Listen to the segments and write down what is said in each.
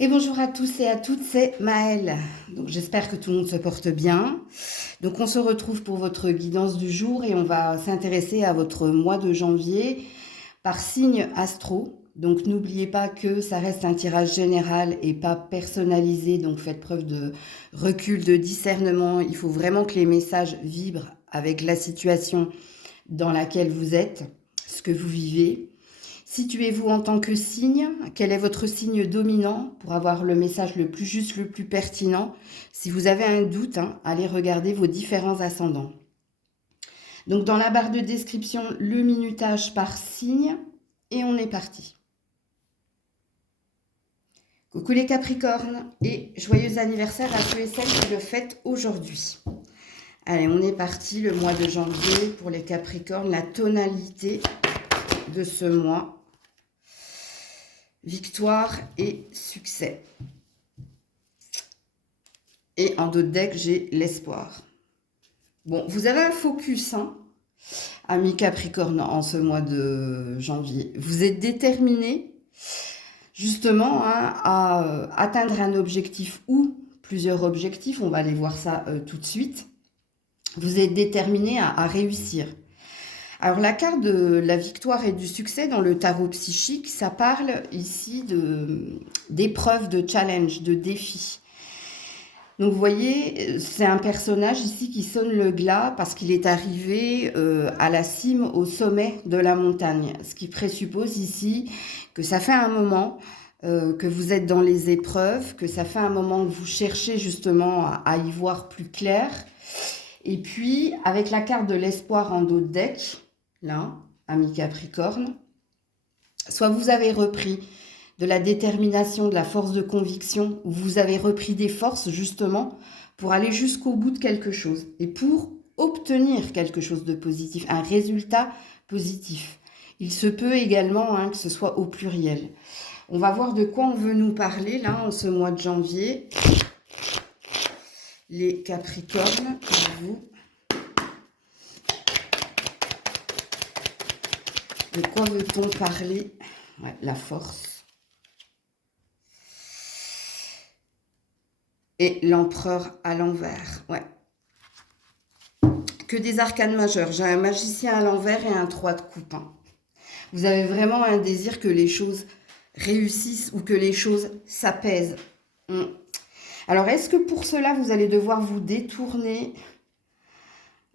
Et bonjour à tous et à toutes, c'est Maëlle. Donc j'espère que tout le monde se porte bien. Donc on se retrouve pour votre guidance du jour et on va s'intéresser à votre mois de janvier par signe astro. Donc n'oubliez pas que ça reste un tirage général et pas personnalisé, donc faites preuve de recul, de discernement. Il faut vraiment que les messages vibrent avec la situation dans laquelle vous êtes, ce que vous vivez. Situez-vous en tant que signe. Quel est votre signe dominant pour avoir le message le plus juste, le plus pertinent? Si vous avez un doute, allez regarder vos différents ascendants. Donc dans la barre de description, le minutage par signe et on est parti. Coucou les Capricornes et joyeux anniversaire à ceux et celles qui le fêtent aujourd'hui. Allez, on est parti, le mois de janvier pour les Capricornes, la tonalité de ce mois. Victoire et succès. Et en dos de deck, j'ai l'espoir. Bon, vous avez un focus, amis Capricorne, en ce mois de janvier. Vous êtes déterminé, justement, à atteindre un objectif ou plusieurs objectifs. On va aller voir ça tout de suite. Vous êtes déterminé à réussir. Alors la carte de la victoire et du succès dans le tarot psychique, ça parle ici d'épreuves, de challenge, de défis. Donc vous voyez, c'est un personnage ici qui sonne le glas parce qu'il est arrivé à la cime, au sommet de la montagne. Ce qui présuppose ici que ça fait un moment que vous êtes dans les épreuves, que ça fait un moment que vous cherchez justement à y voir plus clair. Et puis avec la carte de l'espoir en dos de deck, là, amis Capricorne, soit vous avez repris de la détermination, de la force de conviction, ou vous avez repris des forces justement pour aller jusqu'au bout de quelque chose et pour obtenir quelque chose de positif, un résultat positif. Il se peut également que ce soit au pluriel. On va voir de quoi on veut nous parler là en ce mois de janvier. Les Capricornes, pour vous. De quoi veut-on parler? La force. Et l'empereur à l'envers. Que des arcanes majeurs. J'ai un magicien à l'envers et un 3 de coupe. Vous avez vraiment un désir que les choses réussissent ou que les choses s'apaisent. Alors, est-ce que pour cela, vous allez devoir vous détourner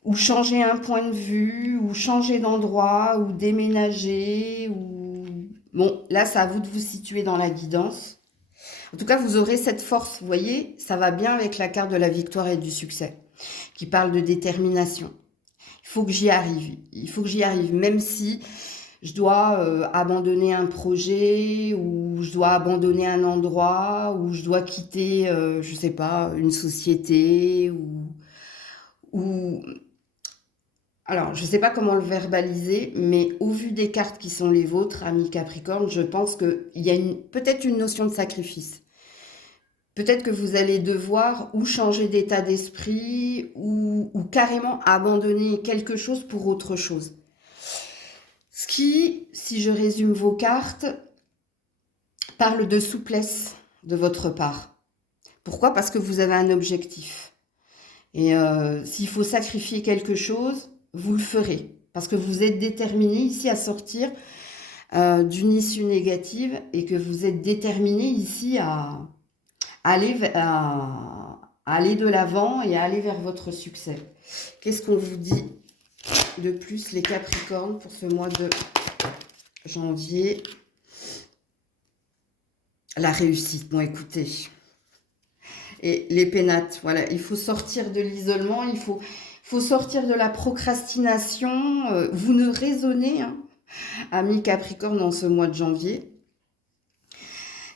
ou changer un point de vue, ou changer d'endroit, ou déménager, ou... Bon, là, c'est à vous de vous situer dans la guidance. En tout cas, vous aurez cette force, vous voyez, ça va bien avec la carte de la victoire et du succès, qui parle de détermination. Il faut que j'y arrive, même si je dois abandonner un projet, ou je dois abandonner un endroit, ou je dois quitter, je sais pas, une société, ou... Alors, je ne sais pas comment le verbaliser, mais au vu des cartes qui sont les vôtres, amis Capricorne, je pense qu'il y a peut-être une notion de sacrifice. Peut-être que vous allez devoir ou changer d'état d'esprit ou carrément abandonner quelque chose pour autre chose. Ce qui, si je résume vos cartes, parle de souplesse de votre part. Pourquoi? Parce que vous avez un objectif. Et s'il faut sacrifier quelque chose, vous le ferez, parce que vous êtes déterminé ici à sortir d'une issue négative et que vous êtes déterminé ici à aller de l'avant et à aller vers votre succès. Qu'est-ce qu'on vous dit de plus, les Capricornes, pour ce mois de janvier? La réussite, bon écoutez... Et les pénates, voilà, il faut sortir de l'isolement, il faut sortir de la procrastination. Vous ne raisonnez, amis Capricorne, en ce mois de janvier,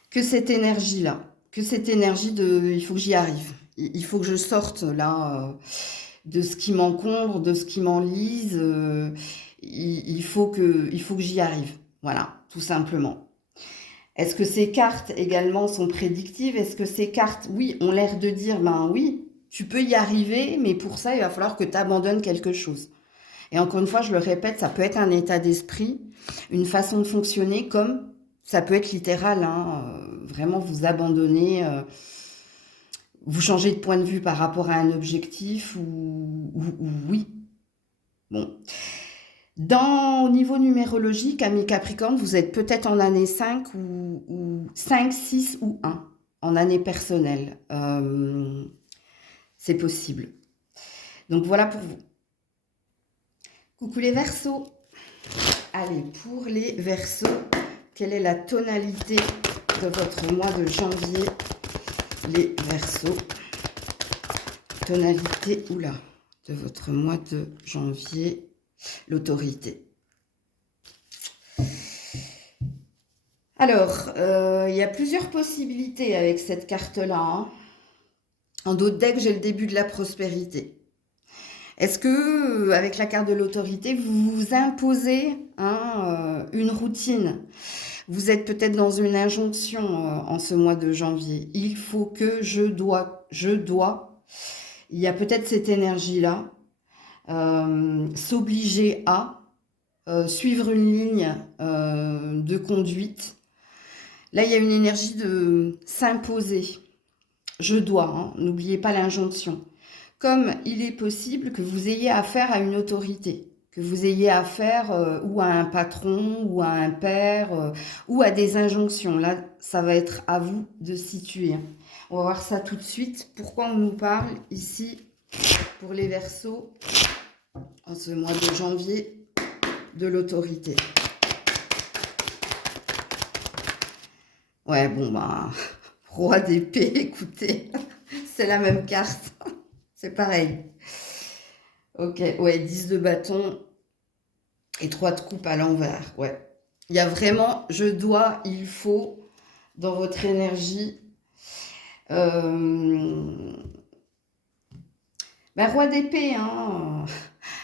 que cette énergie-là, il faut que j'y arrive. Il faut que je sorte là de ce qui m'encombre, de ce qui m'enlise. Il faut que j'y arrive. Voilà, tout simplement. Est-ce que ces cartes également sont prédictives? Est-ce que ces cartes, oui, ont l'air de dire, ben oui, tu peux y arriver, mais pour ça, il va falloir que tu abandonnes quelque chose. Et encore une fois, je le répète, ça peut être un état d'esprit, une façon de fonctionner, comme Ça peut être littéral, hein, vraiment vous abandonner, vous changez de point de vue par rapport à un objectif ou oui. Bon. Au niveau numérologique, ami Capricorne, vous êtes peut-être en année 5 ou 5, 6 ou 1, en année personnelle. C'est possible. Donc voilà pour vous. Coucou les Verseaux. Allez, pour les Verseaux, quelle est la tonalité de votre mois de janvier, les Verseaux? Tonalité, oula, de votre mois de janvier, l'autorité. Alors, il y a plusieurs possibilités avec cette carte-là. Hein. En d'autres decks, j'ai le début de la prospérité. Est-ce que, avec la carte de l'autorité, vous vous imposez une routine? Vous êtes peut-être dans une injonction en ce mois de janvier. Il faut que je dois. Il y a peut-être cette énergie-là. S'obliger à suivre une ligne de conduite. Là, il y a une énergie de s'imposer. Je dois, hein, n'oubliez pas l'injonction. Comme il est possible que vous ayez affaire à une autorité, que vous ayez affaire ou à un patron, ou à un père, ou à des injonctions. Là, ça va être à vous de situer. On va voir ça tout de suite. Pourquoi on nous parle ici, pour les Verseaux, en ce mois de janvier, de l'autorité. Ouais, bon, bah, roi d'épée, écoutez, c'est la même carte. C'est pareil. Ok, ouais, 10 de bâton et 3 de coupe à l'envers. Ouais. Il y a vraiment, je dois, il faut, dans votre énergie. Roi d'épée, hein.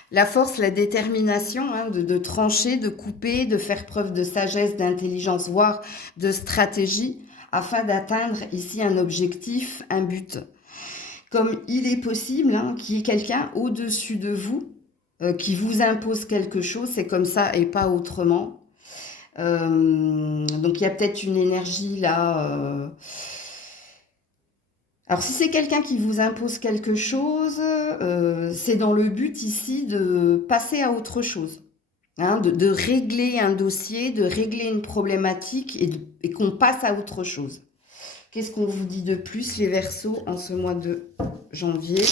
La force, la détermination de trancher, de couper, de faire preuve de sagesse, d'intelligence, voire de stratégie, afin d'atteindre ici un objectif, un but. Comme il est possible qu'il y ait quelqu'un au-dessus de vous qui vous impose quelque chose, c'est comme ça et pas autrement. Donc il y a peut-être une énergie là. Alors si c'est quelqu'un qui vous impose quelque chose, c'est dans le but ici de passer à autre chose. De régler un dossier, de régler une problématique et qu'on passe à autre chose. Qu'est-ce qu'on vous dit de plus, les Verseaux, en ce mois de janvier?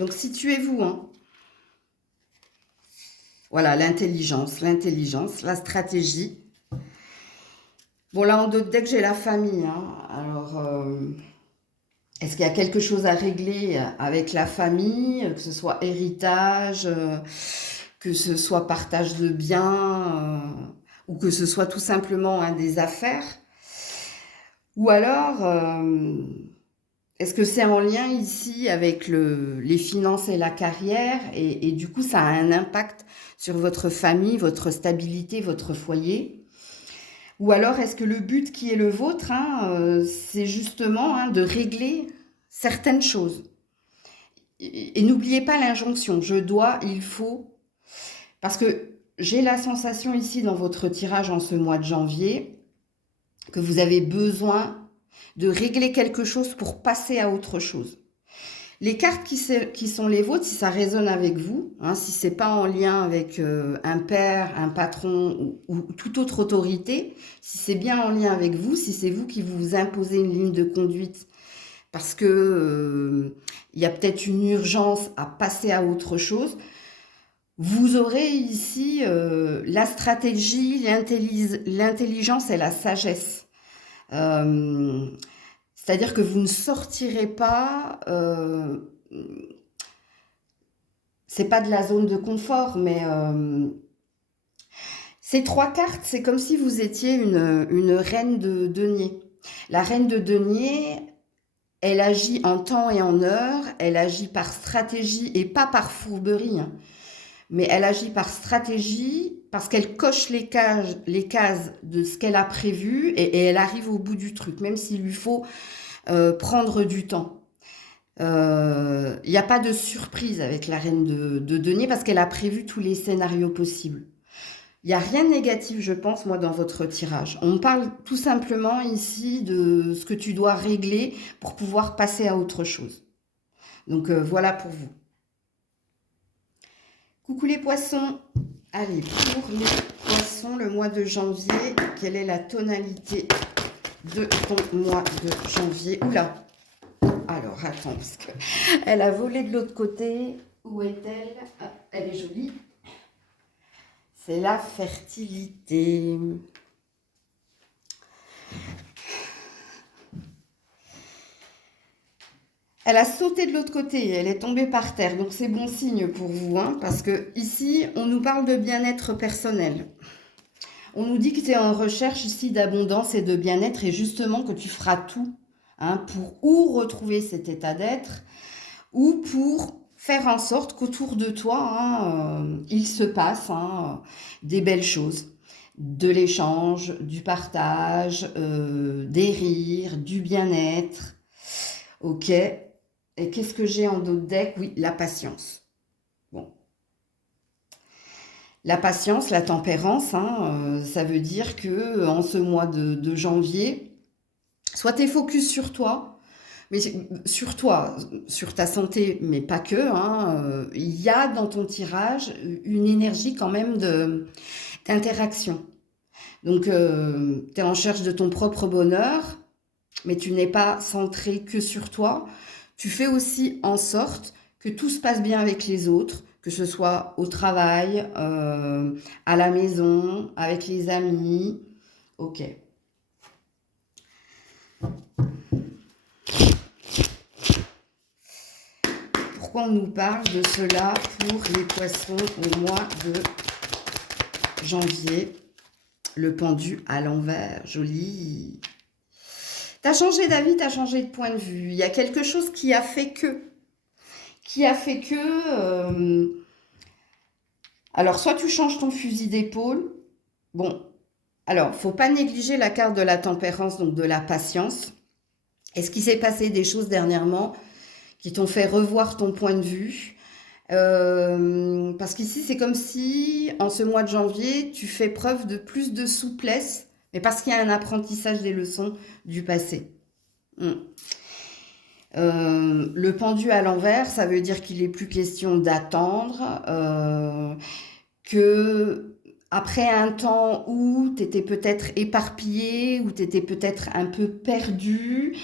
Donc, situez-vous. Voilà, l'intelligence, la stratégie. Bon, là, en d'autres decks, j'ai la famille. Alors, est-ce qu'il y a quelque chose à régler avec la famille, que ce soit héritage, que ce soit partage de biens, ou que ce soit tout simplement des affaires? Ou alors, est-ce que c'est en lien ici avec les finances et la carrière et du coup, ça a un impact sur votre famille, votre stabilité, votre foyer? Ou alors, est-ce que le but qui est le vôtre, c'est justement de régler certaines choses? Et n'oubliez pas l'injonction, je dois, il faut, parce que j'ai la sensation ici dans votre tirage en ce mois de janvier que vous avez besoin de régler quelque chose pour passer à autre chose. Les cartes qui sont les vôtres, si ça résonne avec vous, si c'est pas en lien avec un père, un patron ou toute autre autorité, si c'est bien en lien avec vous, si c'est vous qui vous imposez une ligne de conduite parce que il y a peut-être une urgence à passer à autre chose, vous aurez ici la stratégie, l'intelligence et la sagesse. C'est-à-dire que vous ne sortirez pas, c'est pas de la zone de confort, mais ces 3 cartes, c'est comme si vous étiez une reine de denier. La reine de denier, elle agit en temps et en heure, elle agit par stratégie et pas par fourberie, mais elle agit par stratégie parce qu'elle coche les cases de ce qu'elle a prévu et elle arrive au bout du truc, même s'il lui faut prendre du temps. Il n'y a pas de surprise avec la reine de denier parce qu'elle a prévu tous les scénarios possibles. Il n'y a rien de négatif, je pense, moi, dans votre tirage. On parle tout simplement ici de ce que tu dois régler pour pouvoir passer à autre chose. Donc, voilà pour vous. Coucou les poissons. Allez, pour les poissons, le mois de janvier, quelle est la tonalité de ton mois de janvier? Oula. Alors, attends, parce qu'elle a volé de l'autre côté. Où est-elle? Ah, elle est jolie. C'est la fertilité. Elle a sauté de l'autre côté, elle est tombée par terre, donc c'est bon signe pour vous, hein, parce que ici, on nous parle de bien-être personnel. On nous dit que tu es en recherche ici d'abondance et de bien-être et justement que tu feras tout, hein, pour ou retrouver cet état d'être ou pour faire en sorte qu'autour de toi, hein, il se passe, hein, des belles choses, de l'échange, du partage, des rires, du bien-être. Ok. Et qu'est-ce que j'ai en dos de deck? Oui, la patience. Bon. La patience, la tempérance, hein, ça veut dire que en ce mois de janvier, soit tu es focus sur toi, mais sur toi, sur ta santé, mais pas que, hein, il y a dans ton tirage une énergie quand même d'interaction. Donc, tu es en recherche de ton propre bonheur, mais tu n'es pas centré que sur toi. Tu fais aussi en sorte que tout se passe bien avec les autres, que ce soit au travail, à la maison, avec les amis. Ok. Pourquoi on nous parle de cela pour les poissons au mois de janvier? Le pendu à l'envers, joli. T'as changé d'avis, t'as changé de point de vue. Il y a quelque chose qui a fait que. Alors, soit tu changes ton fusil d'épaule. Bon, alors, faut pas négliger la carte de la tempérance, donc de la patience. Est-ce qu'il s'est passé des choses dernièrement qui t'ont fait revoir ton point de vue? Parce qu'ici, c'est comme si, en ce mois de janvier, tu fais preuve de plus de souplesse, mais parce qu'il y a un apprentissage des leçons du passé. Le pendu à l'envers, ça veut dire qu'il n'est plus question d'attendre, que après un temps où tu étais peut-être éparpillé, où tu étais peut-être un peu perdu,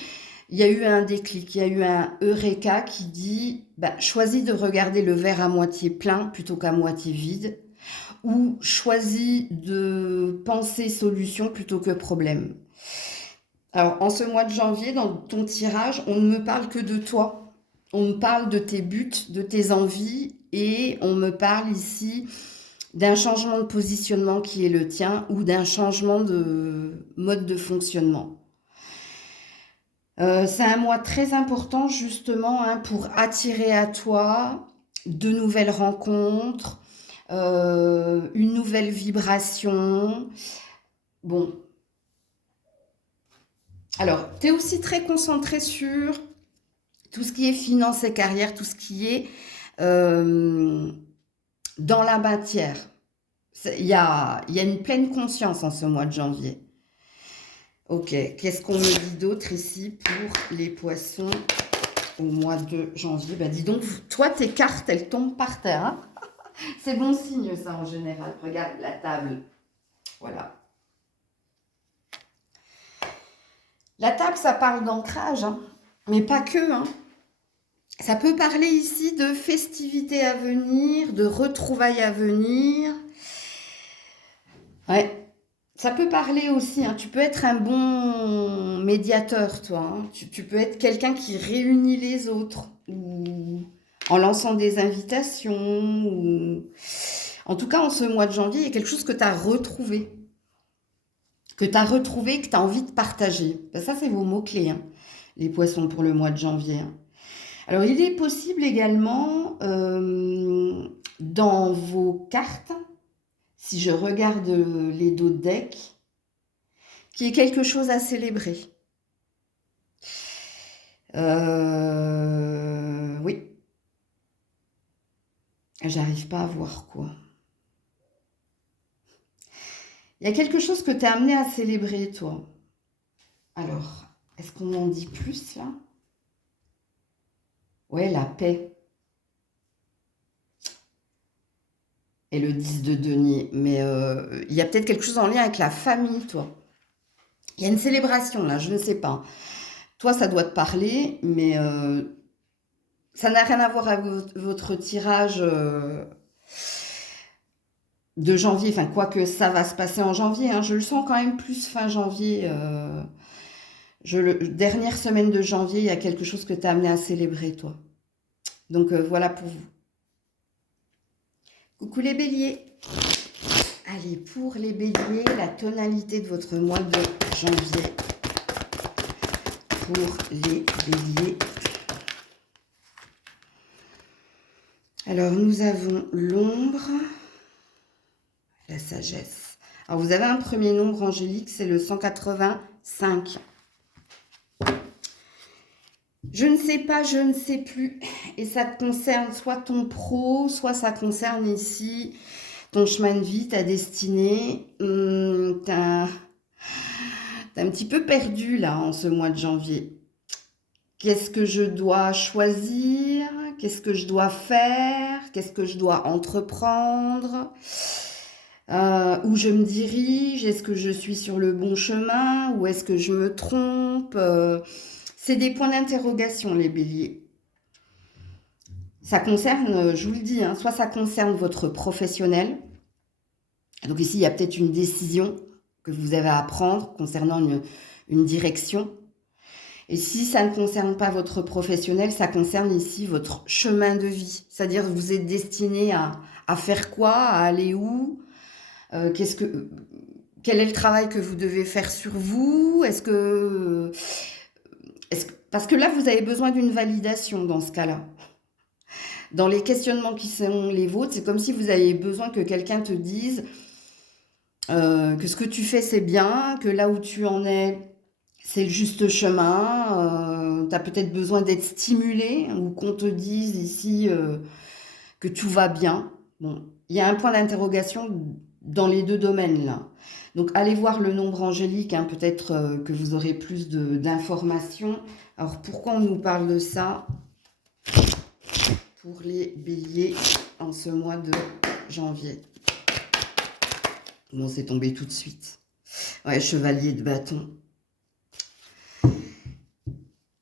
il y a eu un déclic, il y a eu un eureka qui dit choisis de regarder le verre à moitié plein plutôt qu'à moitié vide, ou choisis de penser solution plutôt que problème. Alors, en ce mois de janvier, dans ton tirage, on ne me parle que de toi. On me parle de tes buts, de tes envies, et on me parle ici d'un changement de positionnement qui est le tien ou d'un changement de mode de fonctionnement. C'est un mois très important justement, hein, pour attirer à toi de nouvelles rencontres, une nouvelle vibration. Bon. Alors, tu es aussi très concentré sur tout ce qui est finance et carrière, tout ce qui est dans la matière. Il y a une pleine conscience en ce mois de janvier. Ok, qu'est-ce qu'on me dit d'autre ici pour les poissons au mois de janvier? Bah dis donc, toi, tes cartes, elles tombent par terre, hein. C'est bon signe, ça, en général. Regarde la table. Voilà. La table, ça parle d'ancrage, hein, mais pas que, hein. Ça peut parler ici de festivités à venir, de retrouvailles à venir. Ouais. Ça peut parler aussi, hein. Tu peux être un bon médiateur, toi, hein. Tu peux être quelqu'un qui réunit les autres, ou en lançant des invitations. En tout cas, en ce mois de janvier, il y a quelque chose que tu as retrouvé. Que tu as retrouvé, que tu as envie de partager. Ben, ça, c'est vos mots-clés, hein, les poissons, pour le mois de janvier, hein. Alors, il est possible également, dans vos cartes, si je regarde les dos de deck, qu'il y ait quelque chose à célébrer. Oui. J'arrive pas à voir quoi. Il y a quelque chose que tu es amené à célébrer, toi. Alors, est-ce qu'on en dit plus, là? Ouais, la paix. Et le 10 de denier. Mais il y a peut-être quelque chose en lien avec la famille, toi. Il y a une célébration, là, je ne sais pas. Toi, ça doit te parler, mais ça n'a rien à voir avec votre tirage de janvier. Enfin, quoique ça va se passer en janvier, hein. Je le sens quand même plus fin janvier. Dernière semaine de janvier, il y a quelque chose que tu as amené à célébrer, toi. Donc, voilà pour vous. Coucou les béliers. Allez, pour les béliers, la tonalité de votre mois de janvier. Pour les béliers. Alors, nous avons l'ombre, la sagesse. Alors, vous avez un premier nombre angélique, c'est le 185. Je ne sais pas, je ne sais plus. Et ça te concerne soit ton pro, soit ça concerne ici ton chemin de vie, ta destinée. T'es un petit peu perdu là en ce mois de janvier. Qu'est-ce que je dois choisir? Qu'est-ce que je dois faire? Qu'est-ce que je dois entreprendre? Où je me dirige? Est-ce que je suis sur le bon chemin? Ou est-ce que je me trompe? C'est des points d'interrogation, les béliers. Ça concerne, je vous le dis, hein, soit ça concerne votre professionnel. Donc ici, il y a peut-être une décision que vous avez à prendre concernant une direction. Et si ça ne concerne pas votre professionnel, ça concerne ici votre chemin de vie. C'est-à-dire que vous êtes destiné à faire quoi, à aller où, quel est le travail que vous devez faire sur vous? Parce que là, vous avez besoin d'une validation dans ce cas-là. Dans les questionnements qui sont les vôtres, c'est comme si vous aviez besoin que quelqu'un te dise que ce que tu fais, c'est bien, que là où tu en es, c'est le juste chemin. Tu as peut-être besoin d'être stimulé ou qu'on te dise ici que tout va bien. Bon, il y a un point d'interrogation dans les deux domaines là. Donc allez voir le nombre angélique, hein, peut-être que vous aurez plus d'informations. Alors pourquoi on nous parle de ça pour les béliers en ce mois de janvier? Bon, c'est tombé tout de suite. Ouais, chevalier de bâton.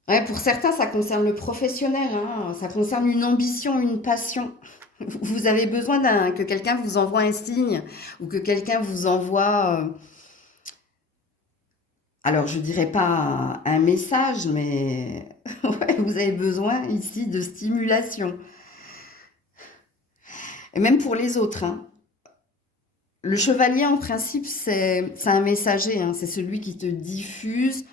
Ouais, pour certains, ça concerne le professionnel, hein. Ça concerne une ambition, une passion. Vous avez besoin que quelqu'un vous envoie un signe ou que quelqu'un vous envoie, alors je dirais pas un message, mais ouais, vous avez besoin ici de stimulation. Et même pour les autres, hein. Le chevalier, en principe, c'est un messager, hein. C'est celui qui te diffuse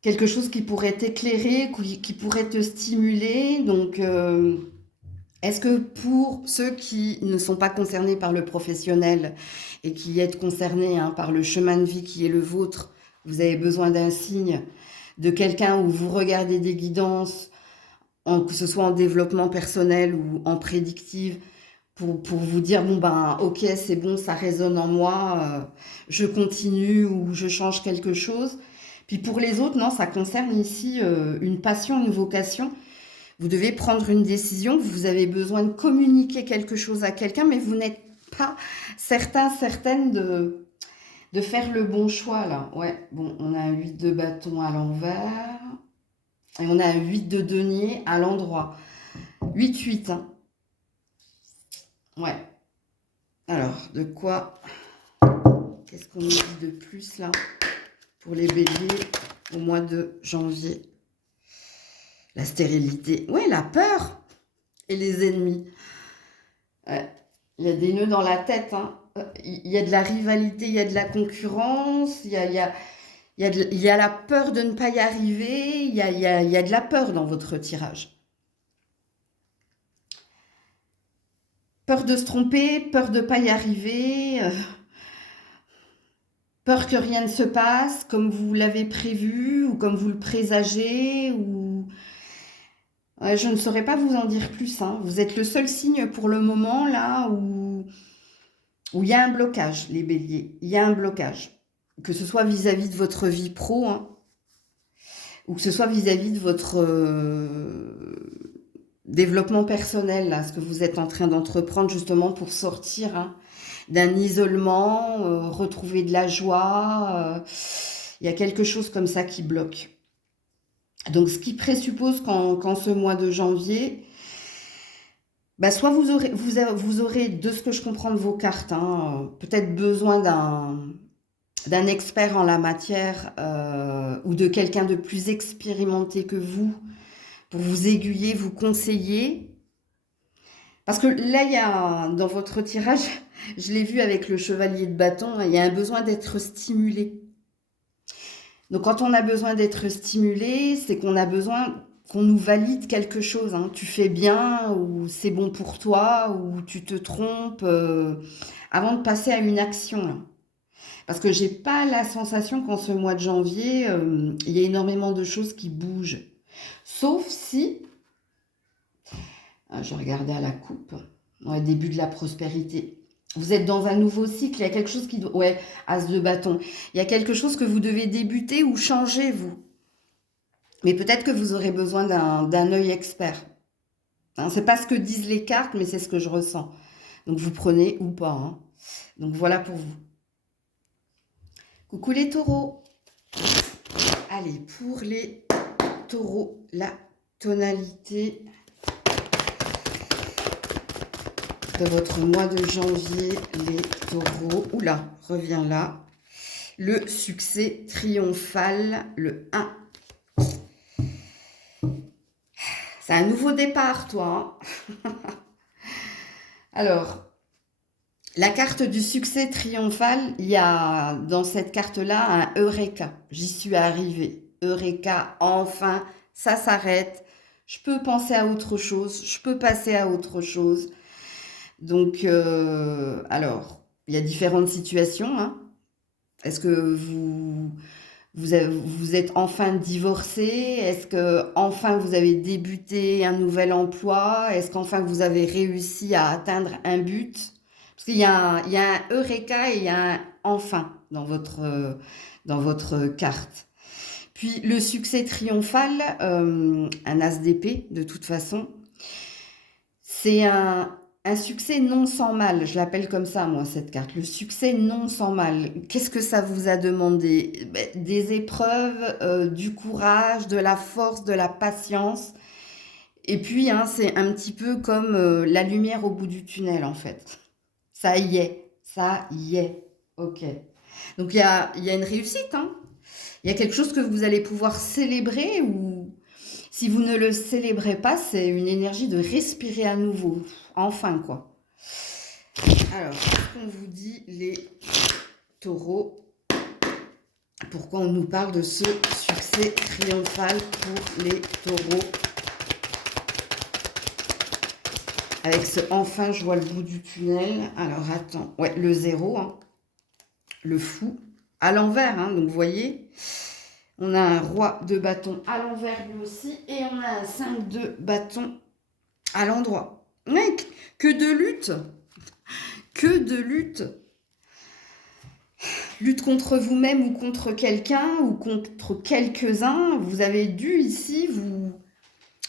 quelque chose qui pourrait t'éclairer, qui pourrait te stimuler. Donc, est-ce que pour ceux qui ne sont pas concernés par le professionnel et qui êtes concernés, hein, par le chemin de vie qui est le vôtre, vous avez besoin d'un signe, de quelqu'un où vous regardez des guidances, que ce soit en développement personnel ou en prédictive, pour vous dire, bon ben ok, c'est bon, ça résonne en moi, je continue ou je change quelque chose. Puis pour les autres, non, ça concerne ici une passion, une vocation. Vous devez prendre une décision, vous avez besoin de communiquer quelque chose à quelqu'un, mais vous n'êtes pas certaine de faire le bon choix, là. Ouais, bon, on a un 8 de bâton à l'envers, et on a un 8 de denier à l'endroit. 8-8, hein. Ouais. Alors, de quoi? Qu'est-ce qu'on nous dit de plus, là, pour les béliers au mois de janvier? La stérilité. Ouais, la peur et les ennemis. Ouais. Il y a des nœuds dans la tête, hein. Il y a de la rivalité, il y a de la concurrence, il y a la peur de ne pas y arriver, il y a de la peur dans votre tirage. Peur de se tromper, peur de ne pas y arriver, peur que rien ne se passe comme vous l'avez prévu ou comme vous le présagez. Ou... Ouais, je ne saurais pas vous en dire plus, hein. Vous êtes le seul signe pour le moment là où où il y a un blocage, les béliers. Il y a un blocage. Que ce soit vis-à-vis de votre vie pro, hein, ou que ce soit vis-à-vis de votre développement personnel, là, ce que vous êtes en train d'entreprendre justement pour sortir, hein, d'un isolement, retrouver de la joie. Il y a quelque chose comme ça qui bloque. Donc, ce qui présuppose qu'en ce mois de janvier, bah, soit vous aurez, de ce que je comprends de vos cartes, hein, peut-être besoin d'un expert en la matière ou de quelqu'un de plus expérimenté que vous pour vous aiguiller, vous conseiller. Parce que là, il y a, dans votre tirage, je l'ai vu avec le chevalier de bâton, il y a un besoin d'être stimulé. Donc quand on a besoin d'être stimulé, c'est qu'on a besoin qu'on nous valide quelque chose, hein. Tu fais bien, ou c'est bon pour toi, ou tu te trompes, avant de passer à une action, là. Parce que j'ai pas la sensation qu'en ce mois de janvier, il y a énormément de choses qui bougent. Sauf si, je regardais à la coupe, ouais, début de la prospérité. Vous êtes dans un nouveau cycle, il y a quelque chose qui... Ouais, as de bâton. Il y a quelque chose que vous devez débuter ou changer, vous. Mais peut-être que vous aurez besoin d'un œil expert. Hein, c'est pas ce que disent les cartes, mais c'est ce que je ressens. Donc vous prenez ou pas, hein. Donc voilà pour vous. Coucou les taureaux. Allez, pour les taureaux, la tonalité de votre mois de janvier, les taureaux. Oula, reviens là. Le succès triomphal, le 1. C'est un nouveau départ, toi, hein. Alors, la carte du succès triomphal, il y a dans cette carte-là un Eureka. J'y suis arrivée. Eureka, enfin, ça s'arrête. Je peux penser à autre chose. Je peux passer à autre chose. Donc, alors, il y a différentes situations, hein. Est-ce que vous êtes enfin divorcé? Est-ce que enfin vous avez débuté un nouvel emploi? Est-ce qu'enfin vous avez réussi à atteindre un but? Parce qu'il y a un Eureka et il y a un enfin dans votre carte. Puis le succès triomphal, un as d'épée de toute façon, c'est un succès non sans mal, je l'appelle comme ça, moi, cette carte. Le succès non sans mal. Qu'est-ce que ça vous a demandé? Ben, des épreuves, du courage, de la force, de la patience. Et puis, hein, c'est un petit peu comme la lumière au bout du tunnel, en fait. Ça y est, ça y est. Ok. Donc, il y a une réussite, hein. Il y a quelque chose que vous allez pouvoir célébrer ou si vous ne le célébrez pas, c'est une énergie de respirer à nouveau. Enfin, quoi. Alors, qu'est-ce qu'on vous dit, les taureaux? Pourquoi on nous parle de ce succès triomphal pour les taureaux? Avec ce enfin, je vois le bout du tunnel. Alors, attends. Ouais, le 0, hein. Le fou. À l'envers, hein. Donc, vous voyez, on a un roi de bâton à l'envers lui aussi. Et on a un 5 de bâton à l'endroit. Mec, que de lutte. Que de lutte. Lutte contre vous-même ou contre quelqu'un ou contre quelques-uns. Vous avez dû ici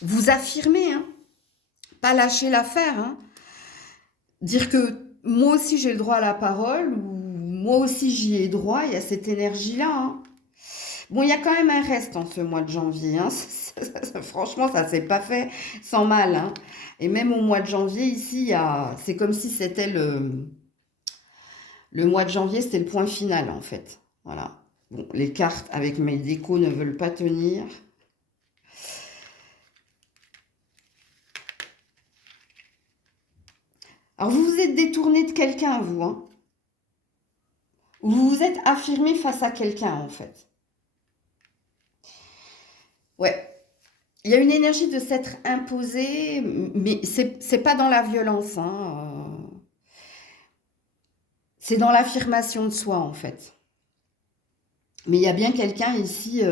vous affirmer, hein. Pas lâcher l'affaire, hein. Dire que moi aussi j'ai le droit à la parole ou moi aussi j'y ai droit. Il y a cette énergie-là, hein. Bon, il y a quand même un reste en ce mois de janvier, hein. Franchement, ça s'est pas fait sans mal, hein. Et même au mois de janvier, ici, c'est comme si c'était le mois de janvier, c'était le point final, en fait. Voilà. Bon, les cartes avec mes décos ne veulent pas tenir. Alors, vous vous êtes détourné de quelqu'un, vous, hein. Ou vous vous êtes affirmé face à quelqu'un, en fait. Ouais. Il y a une énergie de s'être imposé, mais c'est pas dans la violence, hein. C'est dans l'affirmation de soi, en fait. Mais il y a bien quelqu'un ici...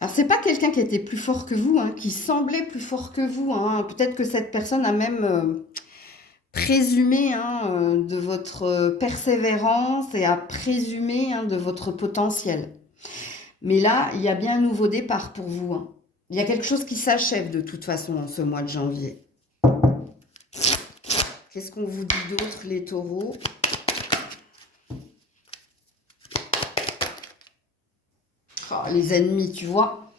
Alors, c'est pas quelqu'un qui était plus fort que vous, hein, qui semblait plus fort que vous, hein. Peut-être que cette personne a même présumer de votre persévérance et à présumer de votre potentiel. Mais là, il y a bien un nouveau départ pour vous. Il y a quelque chose qui s'achève de toute façon en ce mois de janvier. Qu'est-ce qu'on vous dit d'autre, les taureaux? Oh, les ennemis, tu vois.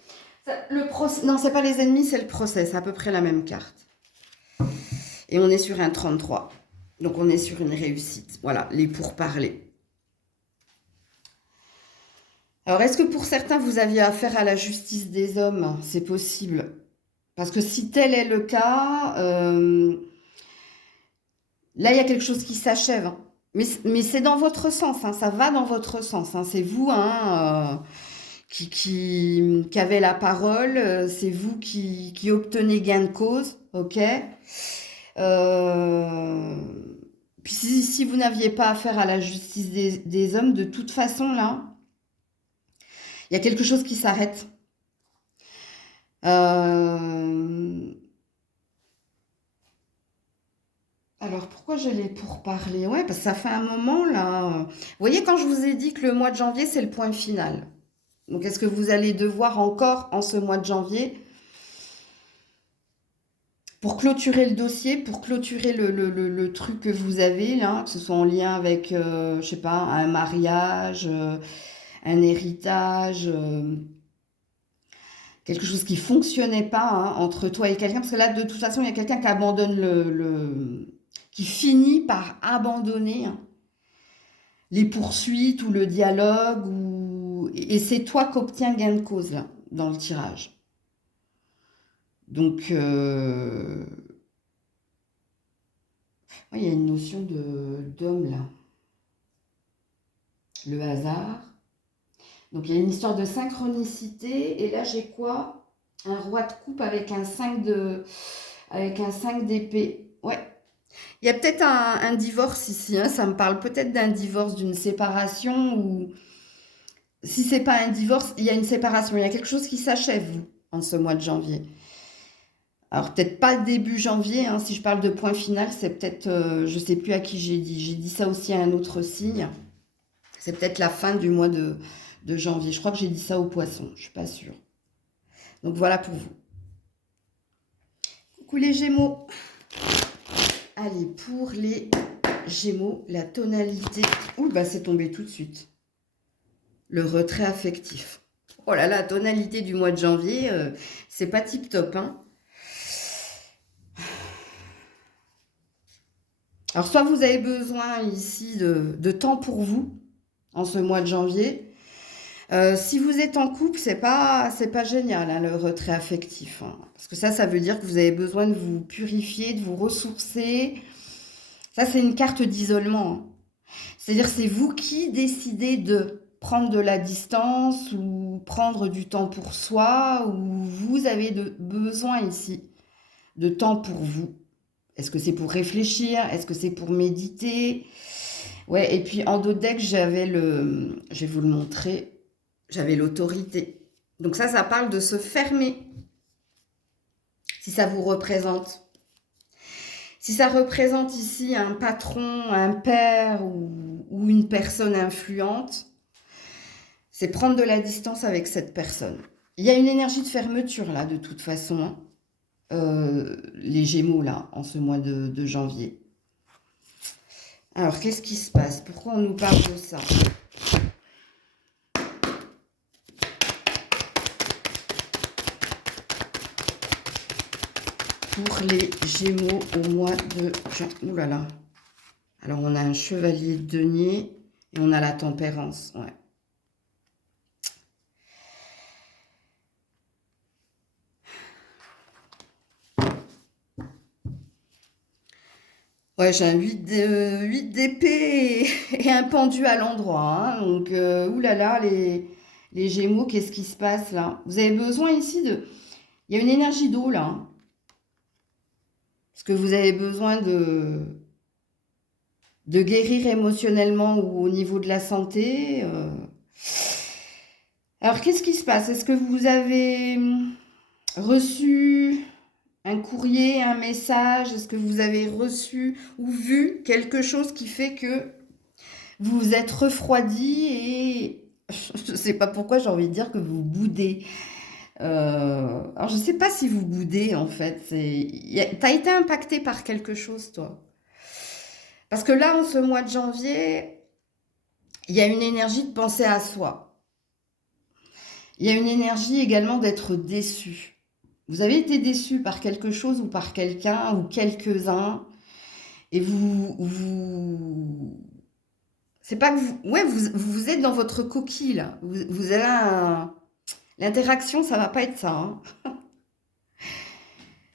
Non, c'est pas les ennemis, c'est le procès. C'est à peu près la même carte. Et on est sur un 33. Donc on est sur une réussite. Voilà, les pourparlers. Alors, est-ce que pour certains, vous aviez affaire à la justice des hommes? C'est possible. Parce que si tel est le cas, là, il y a quelque chose qui s'achève. Mais c'est dans votre sens, ça va dans votre sens. C'est vous qui avez la parole, c'est vous qui obtenez gain de cause, ok. Puis si vous n'aviez pas affaire à la justice des hommes, de toute façon, là, il y a quelque chose qui s'arrête. Alors, pourquoi je l'ai pour parler? Ouais, parce que ça fait un moment, là. Vous voyez, quand je vous ai dit que le mois de janvier, c'est le point final. Donc, est-ce que vous allez devoir encore, en ce mois de janvier, pour clôturer le dossier, pour clôturer le truc que vous avez, là, que ce soit en lien avec, je sais pas, un mariage, un héritage, quelque chose qui fonctionnait pas entre toi et quelqu'un, parce que là, de toute façon, il y a quelqu'un qui abandonne qui finit par abandonner les poursuites ou le dialogue, et c'est toi qui obtiens gain de cause, là, dans le tirage. Donc, il y a une notion d'homme, là. Le hasard. Donc, il y a une histoire de synchronicité. Et là, j'ai quoi? Un roi de coupe avec un 5 d'épée. Ouais. Il y a peut-être un divorce ici. Ça me parle peut-être d'un divorce, d'une séparation. Ou si c'est pas un divorce, il y a une séparation. Il y a quelque chose qui s'achève en ce mois de janvier. Alors, peut-être pas le début janvier. Si je parle de point final, c'est peut-être, je sais plus à qui j'ai dit. J'ai dit ça aussi à un autre signe. C'est peut-être la fin du mois de janvier. Je crois que j'ai dit ça aux poissons, je suis pas sûre. Donc voilà pour vous. Coucou les Gémeaux. Allez, pour les Gémeaux, la tonalité... Ouh, bah c'est tombé tout de suite. Le retrait affectif. Oh là là, tonalité du mois de janvier, c'est pas tip top, Alors, soit vous avez besoin ici de temps pour vous, en ce mois de janvier. Si vous êtes en couple, c'est pas génial, le retrait affectif. Parce que ça veut dire que vous avez besoin de vous purifier, de vous ressourcer. Ça, c'est une carte d'isolement. C'est-à-dire, c'est vous qui décidez de prendre de la distance ou prendre du temps pour soi, ou vous avez besoin ici de temps pour vous. Est-ce que c'est pour réfléchir? Est-ce que c'est pour méditer? Ouais, et puis en dos de deck, je vais vous le montrer, j'avais l'autorité. Donc ça parle de se fermer, si ça vous représente. Si ça représente ici un patron, un père ou une personne influente, c'est prendre de la distance avec cette personne. Il y a une énergie de fermeture là, de toute façon, les Gémeaux là, en ce mois de janvier. Alors, qu'est-ce qui se passe? Pourquoi on nous parle de ça? Pour les Gémeaux au mois de juin. Ouh là là. Alors, on a un chevalier de denier et on a la tempérance. Ouais. Ouais, j'ai un 8 d'épée et un pendu à l'endroit. Donc, oulala, les Gémeaux, qu'est-ce qui se passe là? Vous avez besoin ici de... Il y a une énergie d'eau là. Parce que vous avez besoin de guérir émotionnellement ou au niveau de la santé. Alors, qu'est-ce qui se passe? Est-ce que vous avez reçu un courrier, un message? Est-ce que vous avez reçu ou vu quelque chose qui fait que vous vous êtes refroidi et je ne sais pas pourquoi j'ai envie de dire que vous boudez. Alors je ne sais pas si vous boudez en fait. T'as été impacté par quelque chose toi. Parce que là, en ce mois de janvier, il y a une énergie de penser à soi. Il y a une énergie également d'être déçu. Vous avez été déçu par quelque chose ou par quelqu'un ou quelques-uns et c'est pas que vous êtes dans votre coquille là. Vous avez l'interaction, ça va pas être ça, hein.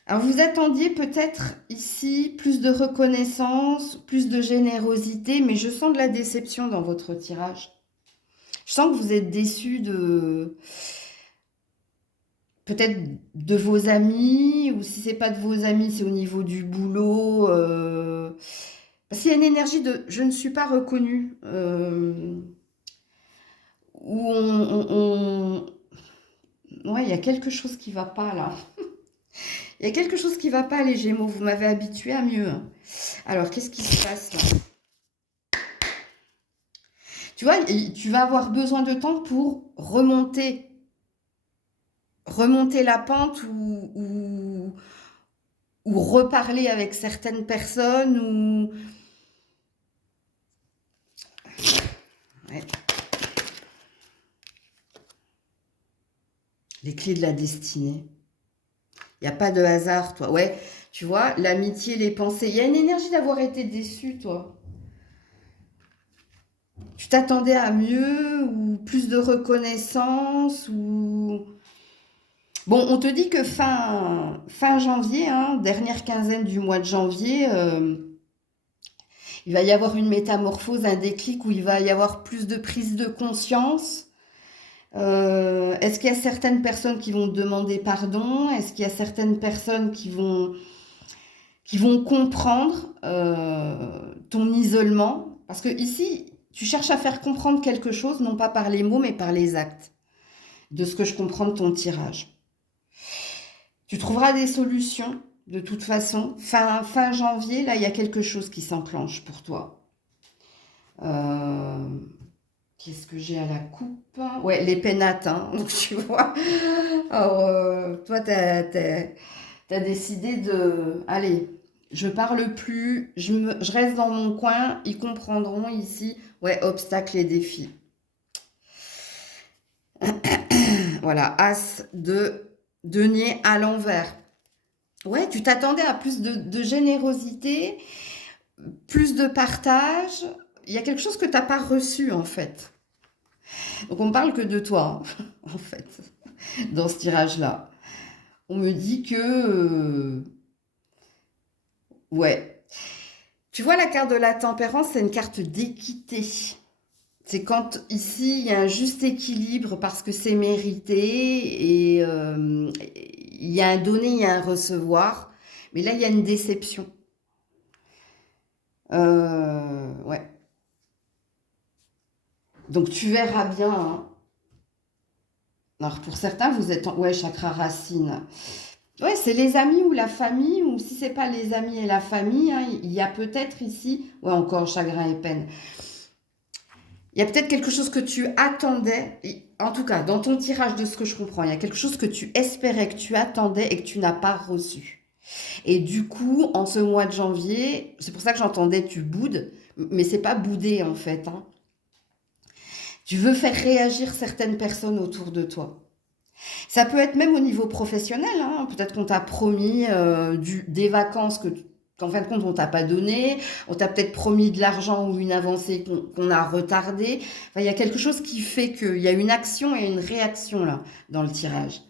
Alors vous attendiez peut-être ici plus de reconnaissance, plus de générosité, mais je sens de la déception dans votre tirage. Je sens que vous êtes déçu de peut-être de vos amis, ou si c'est pas de vos amis, c'est au niveau du boulot. Parce qu'il y a une énergie de je ne suis pas reconnue, où ouais, il y a quelque chose qui va pas là. Il y a quelque chose qui va pas, les Gémeaux. Vous m'avez habitué à mieux, hein. Alors, qu'est-ce qui se passe là? Tu vois, tu vas avoir besoin de temps pour remonter la pente ou reparler avec certaines personnes ou... Ouais. Les clés de la destinée. Il n'y a pas de hasard, toi. Ouais, tu vois, l'amitié, les pensées. Il y a une énergie d'avoir été déçu, toi. Tu t'attendais à mieux ou plus de reconnaissance ou... Bon, on te dit que fin janvier, hein, dernière quinzaine du mois de janvier, il va y avoir une métamorphose, un déclic où il va y avoir plus de prise de conscience. Est-ce qu'il y a certaines personnes qui vont demander pardon? Est-ce qu'il y a certaines personnes qui vont comprendre ton isolement? Parce que ici, tu cherches à faire comprendre quelque chose, non pas par les mots, mais par les actes, de ce que je comprends de ton tirage. Tu trouveras des solutions, de toute façon. Fin janvier, là, il y a quelque chose qui s'enclenche pour toi. Qu'est-ce que j'ai à la coupe? Ouais, les pénates, hein. Donc, tu vois. Alors, toi, t'as décidé de... Allez, je parle plus, je reste dans mon coin, ils comprendront ici. Ouais, obstacles et défis. Voilà, as de denier à l'envers. Ouais, tu t'attendais à plus de générosité, plus de partage. Il y a quelque chose que tu n'as pas reçu, en fait. Donc, on parle que de toi, hein, en fait, dans ce tirage-là. On me dit que... ouais. Tu vois, la carte de la tempérance, c'est une carte d'équité. C'est quand, ici, il y a un juste équilibre parce que c'est mérité et il y a un donner, il y a un recevoir. Mais là, il y a une déception. Ouais. Donc, tu verras bien, hein. Alors, pour certains, vous êtes en... Ouais, chakra racine. Ouais, c'est les amis ou la famille, ou si c'est pas les amis et la famille, hein, il y a peut-être ici... Ouais, encore chagrin et peine. Il y a peut-être quelque chose que tu attendais, en tout cas, dans ton tirage de ce que je comprends, il y a quelque chose que tu espérais, que tu attendais et que tu n'as pas reçu. Et du coup, en ce mois de janvier, c'est pour ça que j'entendais tu boudes, mais c'est pas bouder en fait, hein. Tu veux faire réagir certaines personnes autour de toi. Ça peut être même au niveau professionnel, hein. Peut-être qu'on t'a promis des vacances qu'en fin de compte on t'a pas donné, on t'a peut-être promis de l'argent ou une avancée qu'on a retardée. Enfin, il y a quelque chose qui fait qu'il y a une action et une réaction là dans le tirage.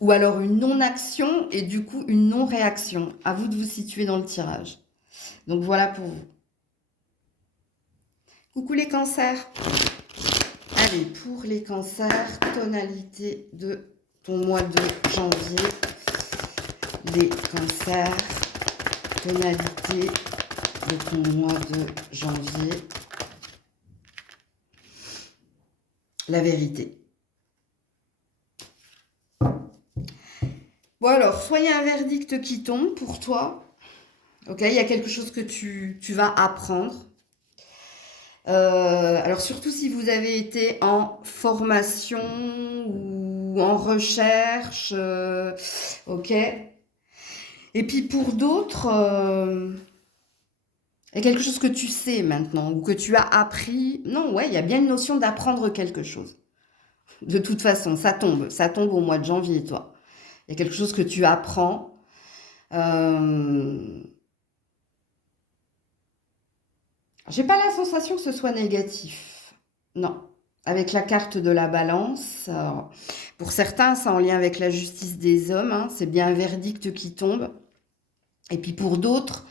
Ou alors une non-action et du coup une non-réaction. À vous de vous situer dans le tirage. Donc voilà pour vous. Coucou les cancers. Allez, pour les cancers, tonalité de ton mois de janvier. Les cancers, tonalité de ton mois de janvier. La vérité. Bon alors, soit il y a un verdict qui tombe pour toi, ok, il y a quelque chose que tu vas apprendre. Alors surtout si vous avez été en formation ou en recherche, ok. Et puis pour d'autres, il y a quelque chose que tu sais maintenant ou que tu as appris. Non, ouais, il y a bien une notion d'apprendre quelque chose. De toute façon, ça tombe au mois de janvier, toi. Il y a quelque chose que tu apprends. Euh, J'ai pas la sensation que ce soit négatif. Non. Avec la carte de la balance, pour certains, c'est en lien avec la justice des hommes, hein, c'est bien un verdict qui tombe. Et puis pour d'autres,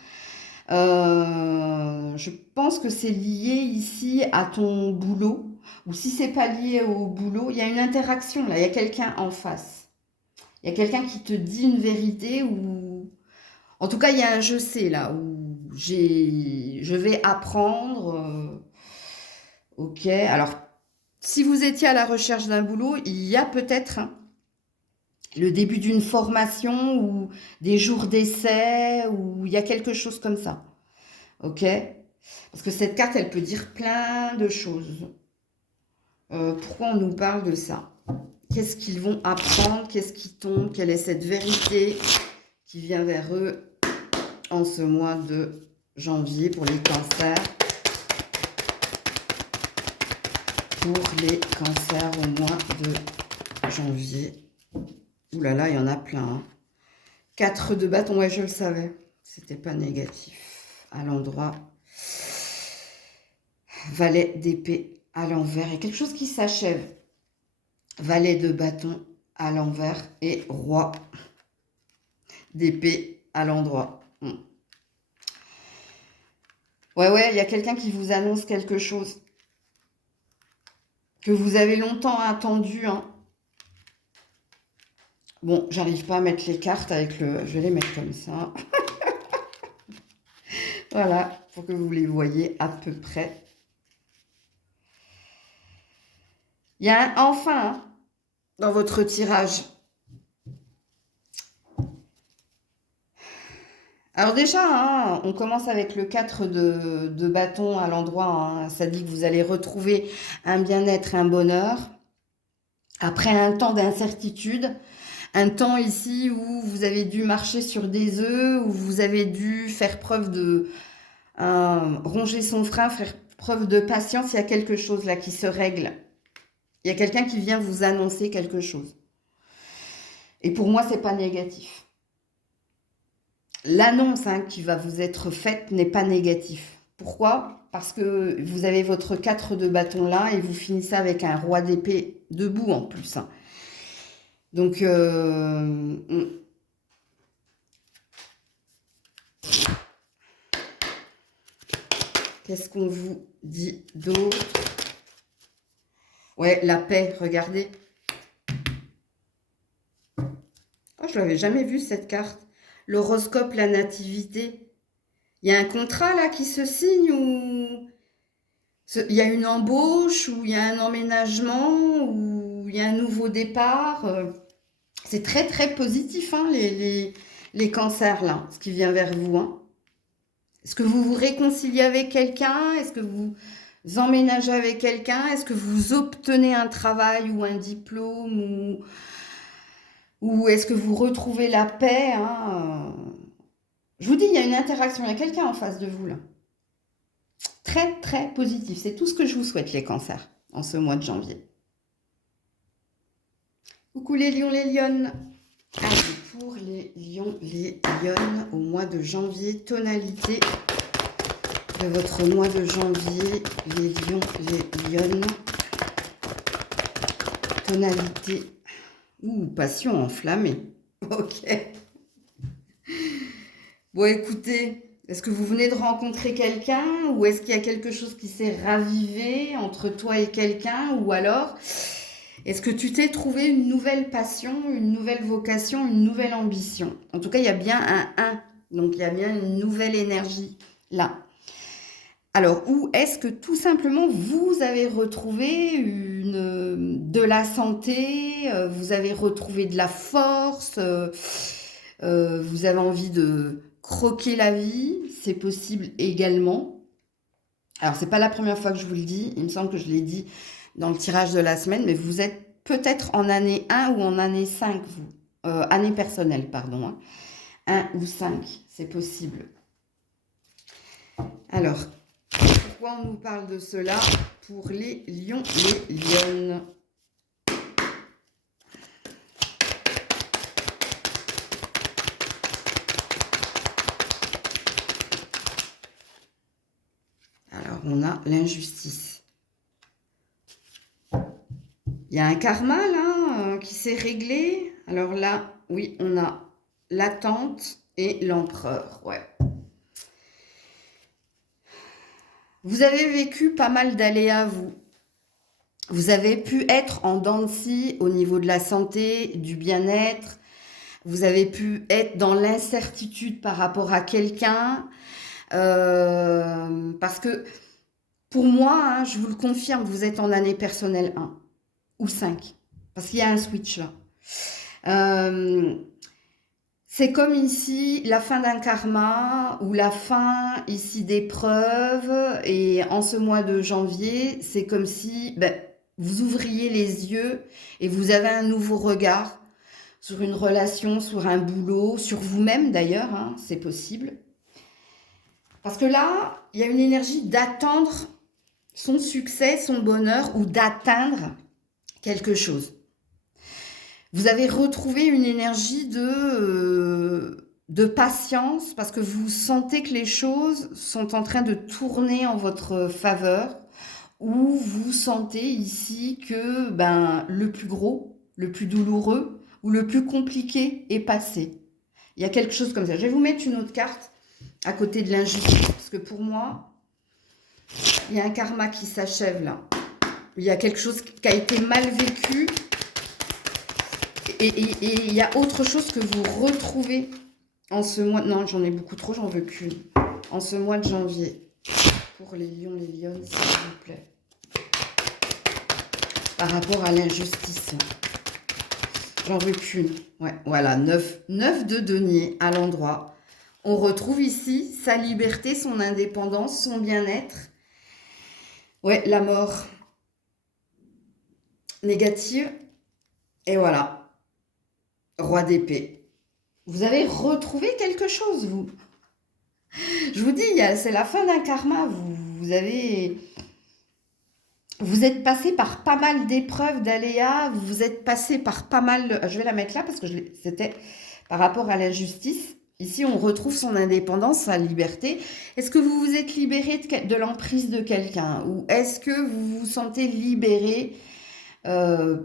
je pense que c'est lié ici à ton boulot, ou si c'est pas lié au boulot, il y a une interaction là, il y a quelqu'un en face. Il y a quelqu'un qui te dit une vérité ou en tout cas, il y a un je sais là où je vais apprendre. Ok, alors si vous étiez à la recherche d'un boulot, il y a peut-être hein, le début d'une formation ou des jours d'essai ou il y a quelque chose comme ça. Ok, parce que cette carte, elle peut dire plein de choses. Pourquoi on nous parle de ça? Qu'est-ce qu'ils vont apprendre? Qu'est-ce qui tombe? Quelle est cette vérité qui vient vers eux en ce mois de janvier pour les cancers? Pour les cancers au mois de janvier. Ouh là là, il y en a plein. Hein. 4 de bâton, ouais, je le savais. C'était pas négatif. À l'endroit. Valet d'épée à l'envers. Et quelque chose qui s'achève. Valet de bâton à l'envers et roi d'épée à l'endroit. Ouais, il y a quelqu'un qui vous annonce quelque chose que vous avez longtemps attendu. Hein. Bon, j'arrive pas à mettre les cartes avec le... Je vais les mettre comme ça. Voilà, pour que vous les voyez à peu près. Il y a un enfin hein, dans votre tirage. Alors déjà, hein, on commence avec le 4 de bâton à l'endroit. Hein. Ça dit que vous allez retrouver un bien-être, un bonheur. Après un temps d'incertitude, un temps ici où vous avez dû marcher sur des œufs, où vous avez dû faire preuve de... ronger son frein, faire preuve de patience. Il y a quelque chose là qui se règle. Il y a quelqu'un qui vient vous annoncer quelque chose. Et pour moi, c'est pas négatif. L'annonce hein, qui va vous être faite n'est pas négative. Pourquoi? Parce que vous avez votre 4 de bâton là et vous finissez avec un roi d'épée debout en plus. Hein. Donc, qu'est-ce qu'on vous dit d'autre? Ouais, la paix, regardez. Oh, je l'avais jamais vu cette carte. L'horoscope, la nativité. Il y a un contrat là qui se signe ou il y a une embauche ou il y a un emménagement ou il y a un nouveau départ. C'est très très positif hein, les cancers là, ce qui vient vers vous. Hein. Est-ce que vous vous réconciliez avec quelqu'un? Est-ce que vous emménagez avec quelqu'un? Est-ce que vous obtenez un travail ou un diplôme ou est-ce que vous retrouvez la paix hein Je vous dis, il y a une interaction, il y a quelqu'un en face de vous là. Très très positif. C'est tout ce que je vous souhaite les cancers en ce mois de janvier. Coucou les lions, les lionnes. Allez, pour les lions, les lionnes au mois de janvier, tonalité de votre mois de janvier, les lions, les lionnes. Tonalité. Ouh, passion enflammée. Ok. Bon, écoutez, est-ce que vous venez de rencontrer quelqu'un ou est-ce qu'il y a quelque chose qui s'est ravivé entre toi et quelqu'un ou alors est-ce que tu t'es trouvé une nouvelle passion, une nouvelle vocation, une nouvelle ambition? En tout cas, il y a bien un 1, donc il y a bien une nouvelle énergie là. Alors, ou est-ce que tout simplement vous avez retrouvé de la santé, vous avez retrouvé de la force, vous avez envie de croquer la vie, c'est possible également. Alors, c'est pas la première fois que je vous le dis, il me semble que je l'ai dit dans le tirage de la semaine, mais vous êtes peut-être en année 1 ou en année 5, vous. Année personnelle, pardon. Hein. 1 ou 5, c'est possible. Alors, pourquoi on nous parle de cela? Pour les lions, les lionnes. Alors, on a l'injustice. Il y a un karma, là, qui s'est réglé. Alors là, oui, on a l'attente et l'empereur, ouais. Vous avez vécu pas mal d'aléas, vous. Vous avez pu être en dents de scie au niveau de la santé, du bien-être. Vous avez pu être dans l'incertitude par rapport à quelqu'un. Parce que, pour moi, hein, je vous le confirme, vous êtes en année personnelle 1 ou 5. Parce qu'il y a un switch là. C'est comme ici la fin d'un karma ou la fin ici d'épreuves. Et en ce mois de janvier, c'est comme si vous ouvriez les yeux et vous avez un nouveau regard sur une relation, sur un boulot, sur vous-même d'ailleurs, hein, c'est possible. Parce que là, il y a une énergie d'attendre son succès, son bonheur ou d'atteindre quelque chose. Vous avez retrouvé une énergie de patience parce que vous sentez que les choses sont en train de tourner en votre faveur ou vous sentez ici que le plus gros, le plus douloureux ou le plus compliqué est passé. Il y a quelque chose comme ça. Je vais vous mettre une autre carte à côté de l'injustice parce que pour moi, il y a un karma qui s'achève là. Il y a quelque chose qui a été mal vécu. Et il y a autre chose que vous retrouvez en ce mois... Non, j'en ai beaucoup trop, j'en veux qu'une. En ce mois de janvier. Pour les lions, les lionnes, s'il vous plaît. Par rapport à l'injustice. J'en veux qu'une. Ouais, voilà, 9 de denier à l'endroit. On retrouve ici sa liberté, son indépendance, son bien-être. Ouais, la mort négative. Et voilà. Roi d'épée. Vous avez retrouvé quelque chose, vous. Je vous dis, c'est la fin d'un karma. Vous êtes passé par pas mal d'épreuves, d'aléas. Vous êtes passé par pas mal... Je vais la mettre là parce que c'était par rapport à l'injustice. Ici, on retrouve son indépendance, sa liberté. Est-ce que vous vous êtes libéré de l'emprise de quelqu'un? Ou est-ce que vous vous sentez libéré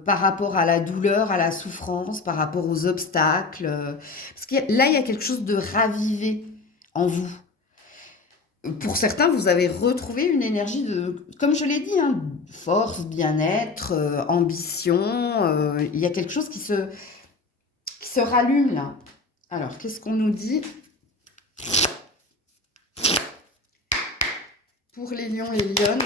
par rapport à la douleur, à la souffrance, par rapport aux obstacles. Parce que là, il y a quelque chose de ravivé en vous. Pour certains, vous avez retrouvé une énergie de, comme je l'ai dit, hein, force, bien-être, ambition. Il y a quelque chose qui se rallume là. Alors, qu'est-ce qu'on nous dit pour les lions, les lionnes?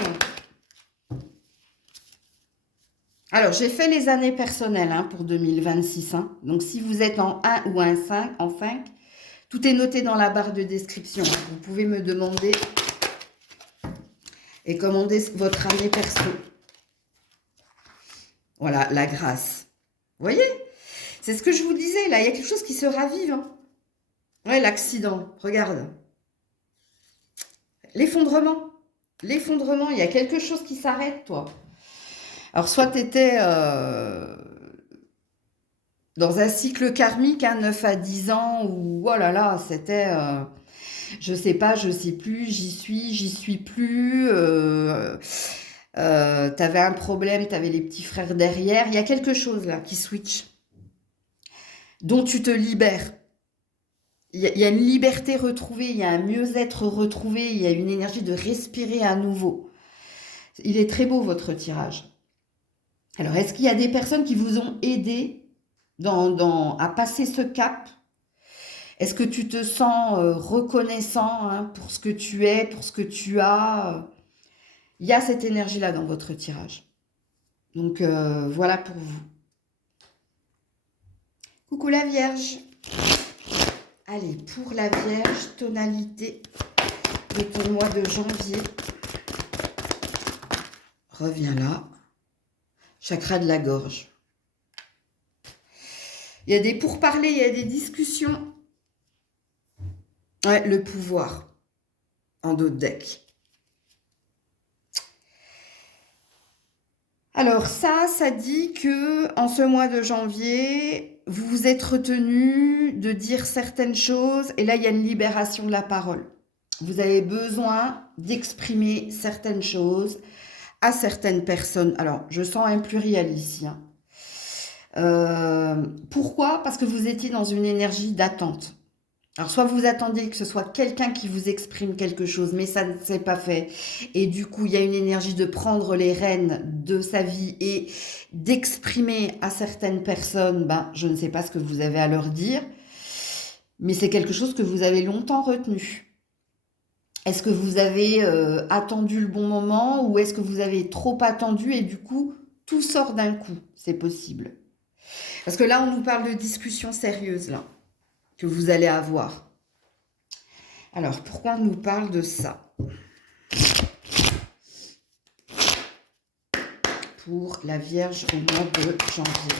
Alors, j'ai fait les années personnelles hein, pour 2026. Hein. Donc, si vous êtes en 1 ou en 5, tout est noté dans la barre de description. Vous pouvez me demander et commander votre année perso. Voilà, la grâce. Vous voyez? C'est ce que je vous disais, là. Il y a quelque chose qui se ravive. Hein. Ouais, l'accident. Regarde. L'effondrement. L'effondrement. Il y a quelque chose qui s'arrête, toi. Alors, soit tu étais dans un cycle karmique, hein, 9 à 10 ans, où, oh là là, c'était, je sais pas, je sais plus, j'y suis plus, t'avais un problème, t'avais les petits frères derrière, il y a quelque chose là qui switch, dont tu te libères. Il y a une liberté retrouvée, il y a un mieux-être retrouvé, il y a une énergie de respirer à nouveau. Il est très beau, votre tirage. Alors, est-ce qu'il y a des personnes qui vous ont aidé à passer ce cap? Est-ce que tu te sens reconnaissant hein, pour ce que tu es, pour ce que tu as? Il y a cette énergie-là dans votre tirage. Donc, voilà pour vous. Coucou la Vierge. Allez, pour la Vierge, tonalité de ton mois de janvier. Reviens là. Chakra de la gorge. Il y a des pourparlers, il y a des discussions. Ouais, le pouvoir. En dos de deck. Alors ça dit que en ce mois de janvier, vous vous êtes retenu de dire certaines choses et là, il y a une libération de la parole. Vous avez besoin d'exprimer certaines choses à certaines personnes. Alors, je sens un pluriel ici. Hein. Pourquoi? Parce que vous étiez dans une énergie d'attente. Alors, soit vous attendiez que ce soit quelqu'un qui vous exprime quelque chose, mais ça ne s'est pas fait. Et du coup, il y a une énergie de prendre les rênes de sa vie et d'exprimer à certaines personnes, ben, je ne sais pas ce que vous avez à leur dire, mais c'est quelque chose que vous avez longtemps retenu. Est-ce que vous avez attendu le bon moment ou est-ce que vous avez trop attendu et du coup, tout sort d'un coup? C'est possible. Parce que là, on nous parle de discussions sérieuses, là, que vous allez avoir. Alors, pourquoi on nous parle de ça? Pour la Vierge au mois de janvier.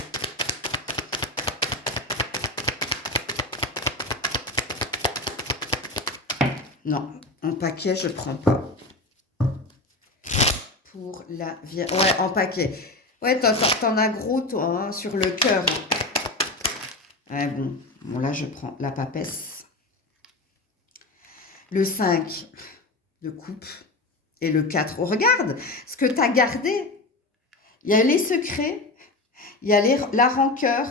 Non, en paquet, je ne prends pas. Pour la Vierge... Ouais, en paquet. Ouais, t'en as gros, toi, hein, sur le cœur. Ouais, bon, là, je prends la papesse. Le 5 de coupe et le 4. Oh, regarde ce que tu as gardé. Il y a les secrets, il y a la rancœur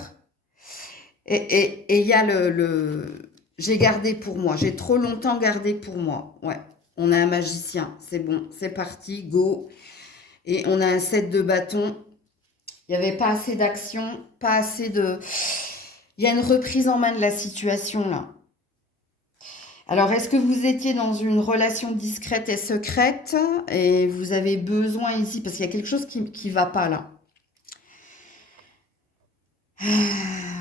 et il y a le j'ai gardé pour moi. J'ai trop longtemps gardé pour moi. Ouais, on a un magicien. C'est bon, c'est parti, go. Et on a un 7 de bâton. Il n'y avait pas assez d'action, pas assez de... Il y a une reprise en main de la situation, là. Alors, est-ce que vous étiez dans une relation discrète et secrète et vous avez besoin ici, parce qu'il y a quelque chose qui ne va pas, là.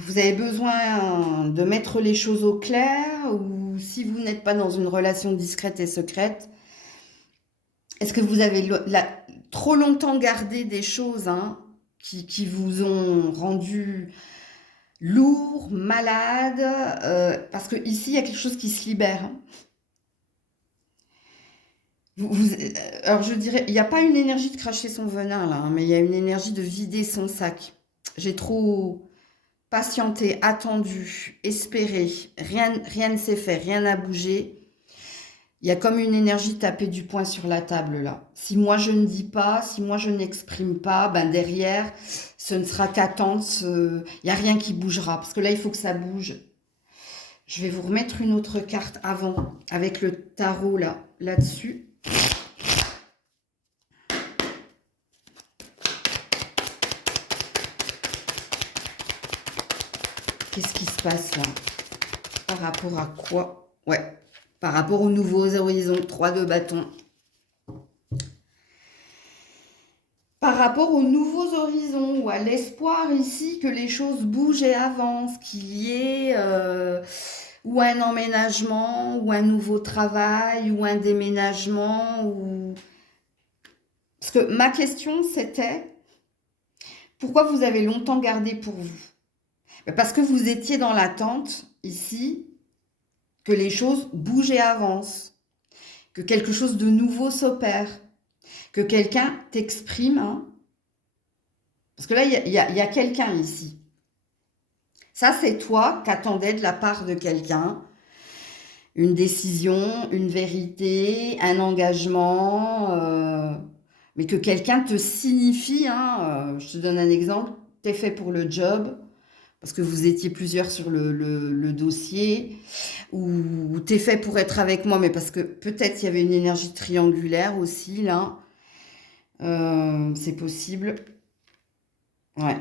Vous avez besoin de mettre les choses au clair ou si vous n'êtes pas dans une relation discrète et secrète, est-ce que vous avez trop longtemps gardé des choses hein, qui vous ont rendu lourd, malade, parce que ici il y a quelque chose qui se libère. Alors je dirais, il n'y a pas une énergie de cracher son venin là, hein, mais il y a une énergie de vider son sac. J'ai trop patienté, attendu, espéré, rien ne s'est fait, rien n'a bougé. Il y a comme une énergie tapée du poing sur la table là. Si moi je ne dis pas, si moi je n'exprime pas, ben derrière, ce ne sera qu'attente, il n'y a rien qui bougera. Parce que là, il faut que ça bouge. Je vais vous remettre une autre carte avant, avec le tarot là-dessus. Qu'est-ce qui se passe là? Par rapport à quoi? Ouais, par rapport aux nouveaux horizons, 3 de bâton. Par rapport aux nouveaux horizons ou à l'espoir ici que les choses bougent et avancent, qu'il y ait ou un emménagement, ou un nouveau travail, ou un déménagement, ou... Parce que ma question c'était, pourquoi vous avez longtemps gardé pour vous? Parce que vous étiez dans l'attente ici que les choses bougent et avancent, que quelque chose de nouveau s'opère, que quelqu'un t'exprime, hein. Parce que là, il y a quelqu'un ici. Ça, c'est toi qu'attendais de la part de quelqu'un. Une décision, une vérité, un engagement, mais que quelqu'un te signifie, hein, je te donne un exemple, t'es fait pour le job, parce que vous étiez plusieurs sur le dossier, ou t'es fait pour être avec moi, mais parce que peut-être il y avait une énergie triangulaire aussi, là. C'est possible. Ouais.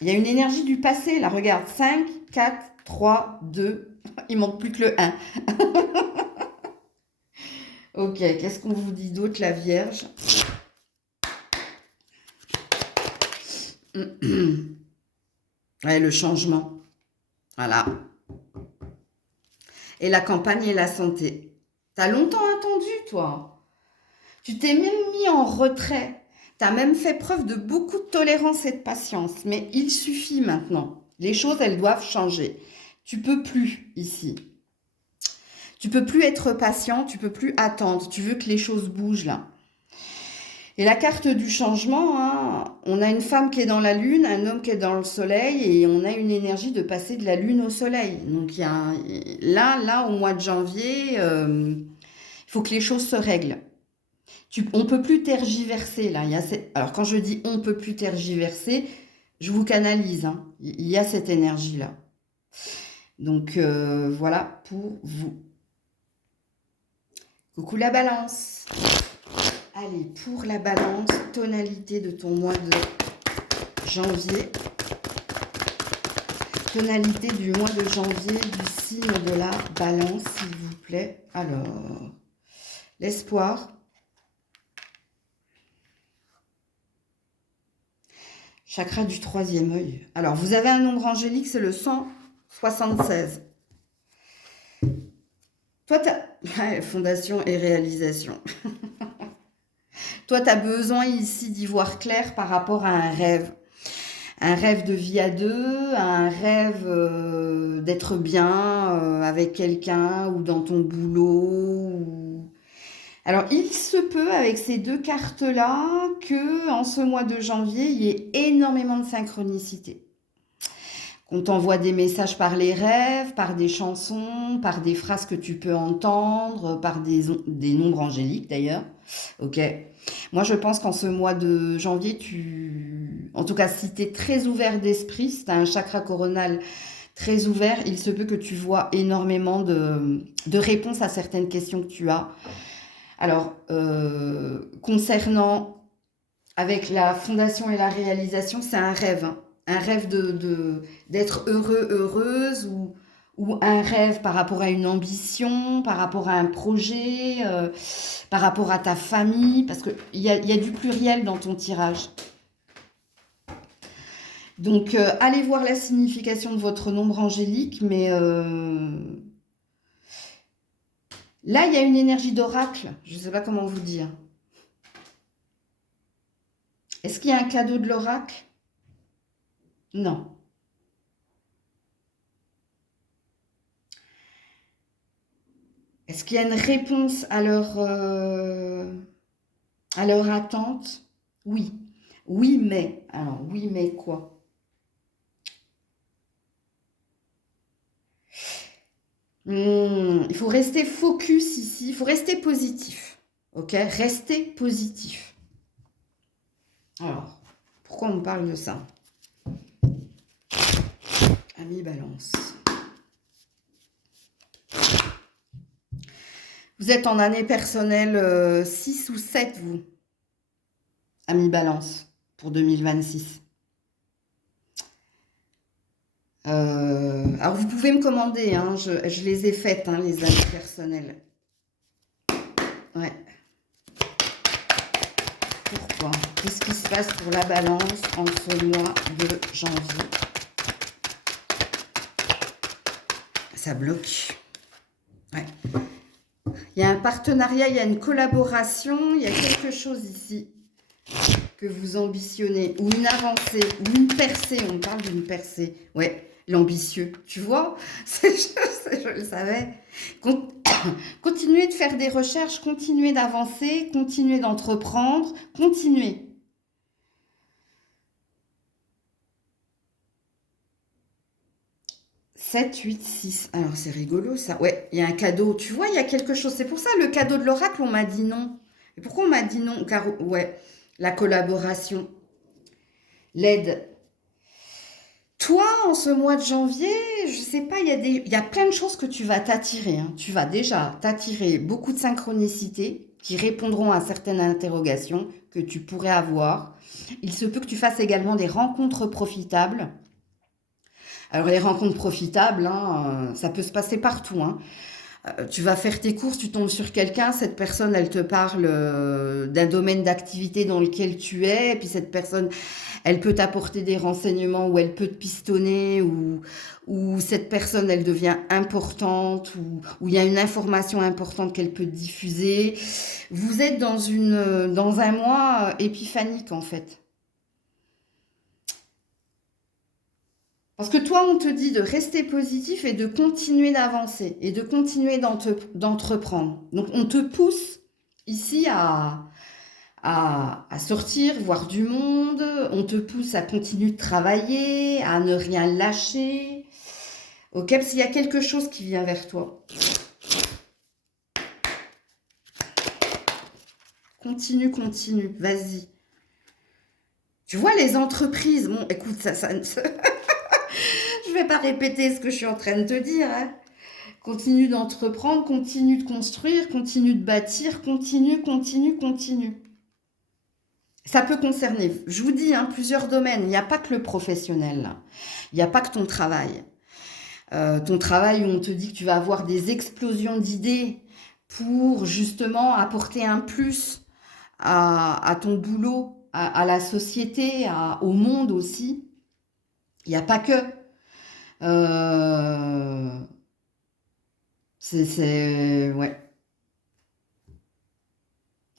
Il y a une énergie du passé, là, regarde. 5, 4, 3, 2. Il manque plus que le 1. Ok, qu'est-ce qu'on vous dit d'autre, la Vierge? Ouais, le changement. Voilà. Et la campagne et la santé. T'as longtemps attendu, toi. Tu t'es même mis en retrait. T'as même fait preuve de beaucoup de tolérance et de patience. Mais il suffit maintenant. Les choses, elles doivent changer. Tu peux plus ici. Tu peux plus être patient, tu peux plus attendre. Tu veux que les choses bougent là. Et la carte du changement, hein, on a une femme qui est dans la lune, un homme qui est dans le soleil, et on a une énergie de passer de la lune au soleil. Donc il y a là, au mois de janvier, il faut que les choses se règlent. On peut plus tergiverser là. Alors quand je dis on peut plus tergiverser, je vous canalise. Hein. Il y a cette énergie là. Donc voilà pour vous. Coucou la Balance. Allez, pour la Balance, tonalité de ton mois de janvier. Tonalité du mois de janvier du signe de la Balance, s'il vous plaît. Alors, l'espoir. Chakra du troisième œil. Alors, vous avez un nombre angélique, c'est le 176. Toi, tu as... Fondation et réalisation. Toi, tu as besoin ici d'y voir clair par rapport à un rêve. Un rêve de vie à deux, un rêve d'être bien avec quelqu'un ou dans ton boulot. Alors, il se peut, avec ces deux cartes-là, que en ce mois de janvier, il y ait énormément de synchronicité. Qu'on t'envoie des messages par les rêves, par des chansons, par des phrases que tu peux entendre, par des nombres angéliques d'ailleurs. Ok. Moi, je pense qu'en ce mois de janvier, en tout cas, si tu es très ouvert d'esprit, si tu as un chakra coronal très ouvert, il se peut que tu vois énormément de réponses à certaines questions que tu as. Alors, concernant avec la fondation et la réalisation, c'est un rêve. Hein. Un rêve d'être heureux, heureuse, ou un rêve par rapport à une ambition, par rapport à un projet, par rapport à ta famille, parce qu'il y a du pluriel dans ton tirage. Donc, allez voir la signification de votre nombre angélique, mais là, il y a une énergie d'oracle, je ne sais pas comment vous dire. Est-ce qu'il y a un cadeau de l'oracle? Non. Est-ce qu'il y a une réponse à leur attente? Oui. Oui, mais. Alors, oui, mais quoi? Il faut rester focus ici. Il faut rester positif. Ok? Rester positif. Alors, pourquoi on me parle de ça? Ami Balance. Vous êtes en année personnelle 6 ou 7, vous, Ami Balance, pour 2026. Alors, vous pouvez me commander, hein, je les ai faites, hein, les années personnelles. Ouais. Pourquoi? Qu'est-ce qui se passe pour la Balance en ce mois de janvier? Ça bloque. Ouais. Il y a un partenariat, il y a une collaboration, il y a quelque chose ici que vous ambitionnez, ou une avancée, ou une percée. On parle d'une percée. Ouais, l'ambitieux. Tu vois, je le savais. Continuez de faire des recherches, continuez d'avancer, continuez d'entreprendre, continuez. « 7, 8, 6. Alors, c'est rigolo, ça. Ouais, il y a un cadeau. Tu vois, il y a quelque chose. C'est pour ça, le cadeau de l'oracle, on m'a dit non. Et pourquoi on m'a dit non? Car, ouais, la collaboration, l'aide. Toi, en ce mois de janvier, je sais pas, il y a plein de choses que tu vas t'attirer. Hein. Tu vas déjà t'attirer beaucoup de synchronicités qui répondront à certaines interrogations que tu pourrais avoir. Il se peut que tu fasses également des rencontres profitables. Alors, les rencontres profitables, hein, ça peut se passer partout. Hein. Tu vas faire tes courses, tu tombes sur quelqu'un, cette personne, elle te parle d'un domaine d'activité dans lequel tu es, et puis cette personne, elle peut t'apporter des renseignements, ou elle peut te pistonner, ou cette personne, elle devient importante, ou il y a une information importante qu'elle peut diffuser. Vous êtes dans un mois épiphanique, en fait. Parce que toi, on te dit de rester positif et de continuer d'avancer et de continuer d'entreprendre. Donc, on te pousse ici à sortir, voir du monde. On te pousse à continuer de travailler, à ne rien lâcher. Ok, parce qu'il y a quelque chose qui vient vers toi. Continue, continue, vas-y. Tu vois, les entreprises, bon, écoute, je vais pas répéter ce que je suis en train de te dire, hein. Continue d'entreprendre, continue de construire, continue de bâtir, continue, continue, continue. Ça peut concerner, je vous dis, hein, plusieurs domaines. Il n'y a pas que le professionnel, là. Il n'y a pas que ton travail. Ton travail où on te dit que tu vas avoir des explosions d'idées pour justement apporter un plus à ton boulot, à la société, au monde aussi. Il n'y a pas que. Euh, ouais.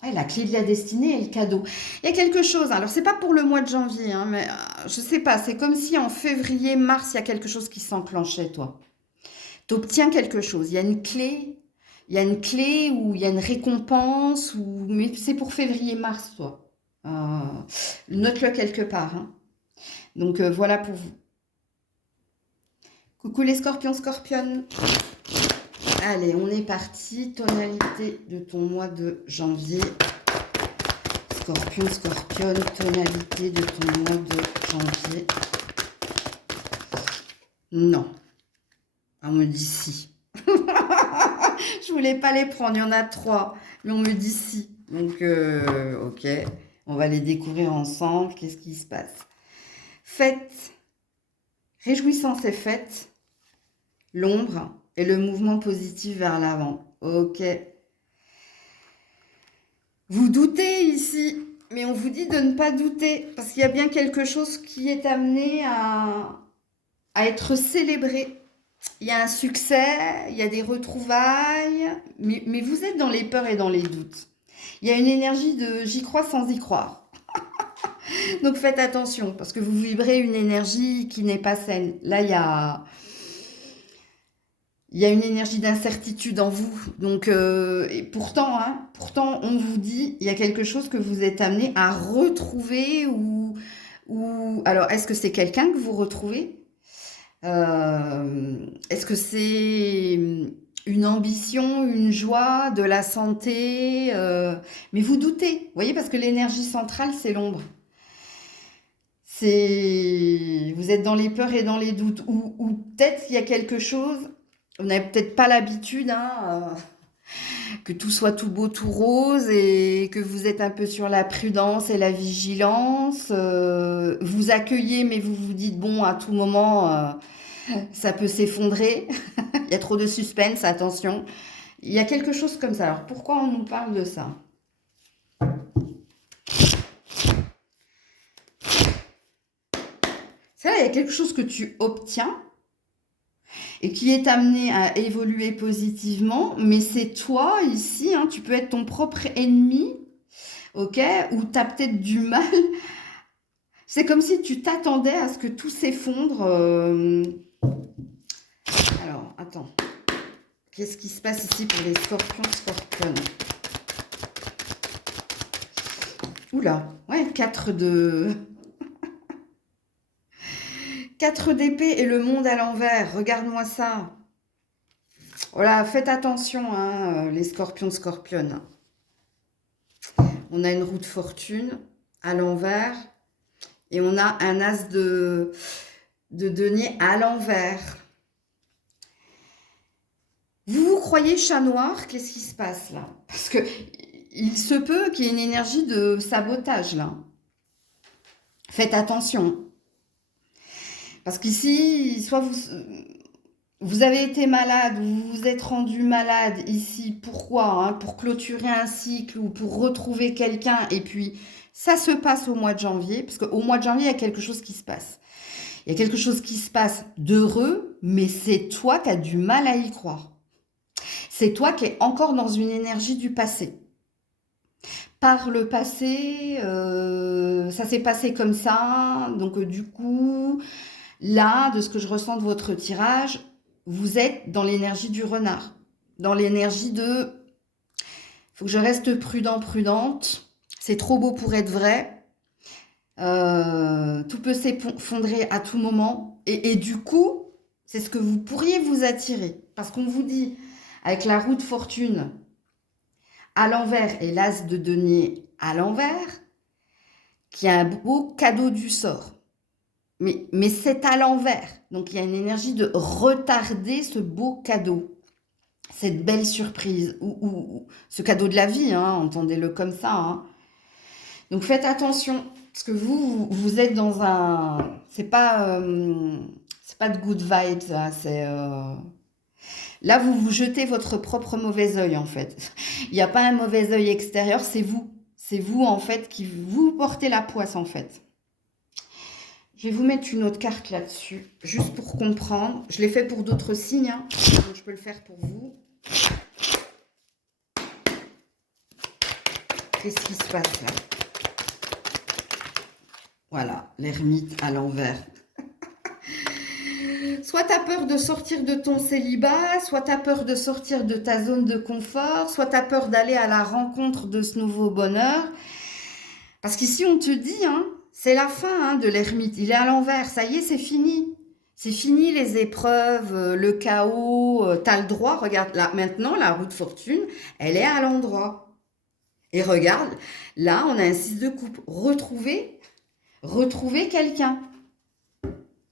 Ouais, la clé de la destinée et le cadeau. Il y a quelque chose, alors c'est pas pour le mois de janvier, hein, mais je sais pas, c'est comme si en février, mars, il y a quelque chose qui s'enclenchait, toi. Tu obtiens quelque chose, il y a une clé ou il y a une récompense, mais c'est pour février, mars, toi. Note-le quelque part, hein. Donc voilà pour vous. Coucou les scorpions, scorpionnes. Allez, on est parti. Tonalité de ton mois de janvier. Scorpion, scorpionne, tonalité de ton mois de janvier. Non. On me dit si. Je voulais pas les prendre, il y en a 3. Mais on me dit si. Donc, ok. On va les découvrir ensemble. Qu'est-ce qui se passe? Fête. Réjouissance et fête. L'ombre et le mouvement positif vers l'avant. Ok. Vous doutez ici, mais on vous dit de ne pas douter, parce qu'il y a bien quelque chose qui est amené à être célébré. Il y a un succès, il y a des retrouvailles, mais vous êtes dans les peurs et dans les doutes. Il y a une énergie de j'y crois sans y croire. Donc faites attention, parce que vous vibrez une énergie qui n'est pas saine. Là, il y a une énergie d'incertitude en vous. Donc, et pourtant, hein, pourtant, on vous dit, il y a quelque chose que vous êtes amené à retrouver alors, est-ce que c'est quelqu'un que vous retrouvez? Est-ce que c'est une ambition, une joie, de la santé? Mais vous doutez, vous voyez, parce que l'énergie centrale, c'est l'ombre. Vous êtes dans les peurs et dans les doutes. Ou peut-être qu'il y a quelque chose, vous n'avez peut-être pas l'habitude, hein, que tout soit tout beau, tout rose, et que vous êtes un peu sur la prudence et la vigilance. Vous accueillez, mais vous vous dites, bon, à tout moment, ça peut s'effondrer. Il y a trop de suspense, attention. Il y a quelque chose comme ça. Alors, pourquoi on nous parle de ça? C'est là, il y a quelque chose que tu obtiens et qui est amené à évoluer positivement, mais c'est toi ici, hein, tu peux être ton propre ennemi, ok? Ou tu as peut-être du mal. C'est comme si tu t'attendais à ce que tout s'effondre. Alors, attends. Qu'est-ce qui se passe ici pour les scorpions, scorpionnes? Oula, ouais, 4 d'épée et le monde à l'envers. Regarde-moi ça. Voilà, faites attention, hein, les scorpions, scorpionnes. On a une roue de fortune à l'envers et on a un as de denier à l'envers. Vous croyez chat noir? Qu'est-ce qui se passe là? Parce que il se peut qu'il y ait une énergie de sabotage là. Faites attention. Parce qu'ici, soit Vous avez été malade, vous vous êtes rendu malade ici, pourquoi, hein? Pour clôturer un cycle ou pour retrouver quelqu'un. Et puis, ça se passe au mois de janvier, parce qu'au mois de janvier, il y a quelque chose qui se passe. Il y a quelque chose qui se passe d'heureux, mais c'est toi qui as du mal à y croire. C'est toi qui es encore dans une énergie du passé. Par le passé, ça s'est passé comme ça, donc du coup, là, de ce que je ressens de votre tirage, vous êtes dans l'énergie du renard, dans l'énergie de faut que je reste prudent, prudente, c'est trop beau pour être vrai, tout peut s'effondrer à tout moment, et du coup, c'est ce que vous pourriez vous attirer, parce qu'on vous dit, avec la roue de fortune à l'envers et l'as de denier à l'envers, qu'il y a un beau cadeau du sort. Mais c'est à l'envers. Donc il y a une énergie de retarder ce beau cadeau, cette belle surprise, ou ce cadeau de la vie, hein, entendez-le comme ça. Hein. Donc faites attention, parce que vous êtes dans un... C'est pas de good vibes, là, c'est... Là, vous vous jetez votre propre mauvais œil, en fait. Il n'y a pas un mauvais œil extérieur, c'est vous. C'est vous, en fait, qui vous portez la poisse, en fait. Je vais vous mettre une autre carte là-dessus, juste pour comprendre. Je l'ai fait pour d'autres signes, hein, donc je peux le faire pour vous. Qu'est-ce qui se passe là? Voilà, l'ermite à l'envers. Soit tu as peur de sortir de ton célibat, soit tu as peur de sortir de ta zone de confort, soit tu as peur d'aller à la rencontre de ce nouveau bonheur. Parce qu'ici, on te dit, hein, c'est la fin hein, de l'ermite. Il est à l'envers. Ça y est, c'est fini. C'est fini les épreuves, le chaos. Tu as le droit. Regarde, là, maintenant, la roue de fortune, elle est à l'endroit. Et regarde, là, on a un 6 de coupe. Retrouver quelqu'un.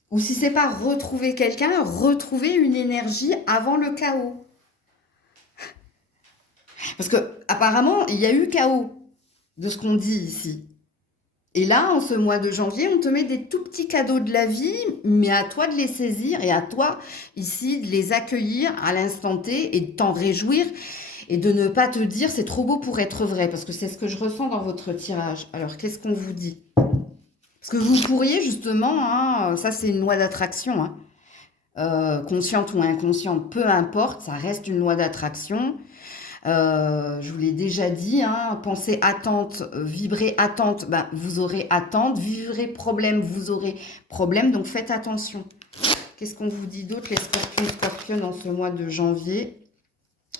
Ou si c'est pas retrouver quelqu'un, retrouver une énergie avant le chaos. Parce que apparemment, il y a eu chaos de ce qu'on dit ici. Et là, en ce mois de janvier, on te met des tout petits cadeaux de la vie, mais à toi de les saisir et à toi, ici, de les accueillir à l'instant T et de t'en réjouir et de ne pas te dire c'est trop beau pour être vrai, parce que c'est ce que je ressens dans votre tirage. Alors, qu'est-ce qu'on vous dit? Parce que vous pourriez justement, hein, ça c'est une loi d'attraction, hein, consciente ou inconsciente, peu importe, ça reste une loi d'attraction. Je vous l'ai déjà dit, hein, pensez attente, vibrez attente, ben, vous aurez attente, vivrez problème, vous aurez problème, donc faites attention. Qu'est-ce qu'on vous dit d'autre, les scorpions en ce mois de janvier?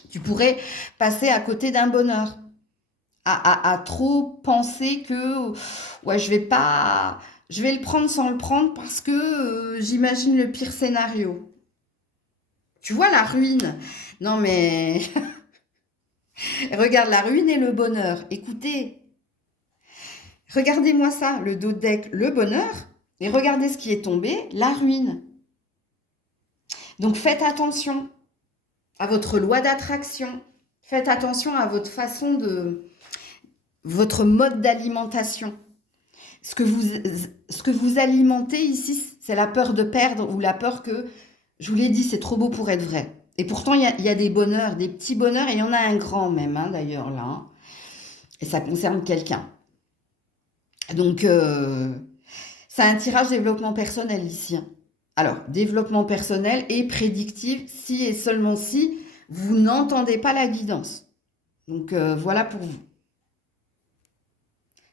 Tu pourrais passer à côté d'un bonheur, à trop penser que ouais, je vais le prendre sans le prendre parce que j'imagine le pire scénario. Tu vois la ruine? Non mais... Regarde la ruine et le bonheur. Écoutez, regardez-moi ça, le dos de deck, le bonheur, et regardez ce qui est tombé, la ruine. Donc faites attention à votre loi d'attraction. Faites attention à votre façon de... votre mode d'alimentation. Ce que vous alimentez ici, c'est la peur de perdre ou la peur que, je vous l'ai dit, c'est trop beau pour être vrai. Et pourtant, il y a des bonheurs, des petits bonheurs, et il y en a un grand même, hein, d'ailleurs, là. Hein. Et ça concerne quelqu'un. Donc, c'est un tirage développement personnel ici. Hein. Alors, développement personnel et prédictif, si et seulement si vous n'entendez pas la guidance. Donc, voilà pour vous.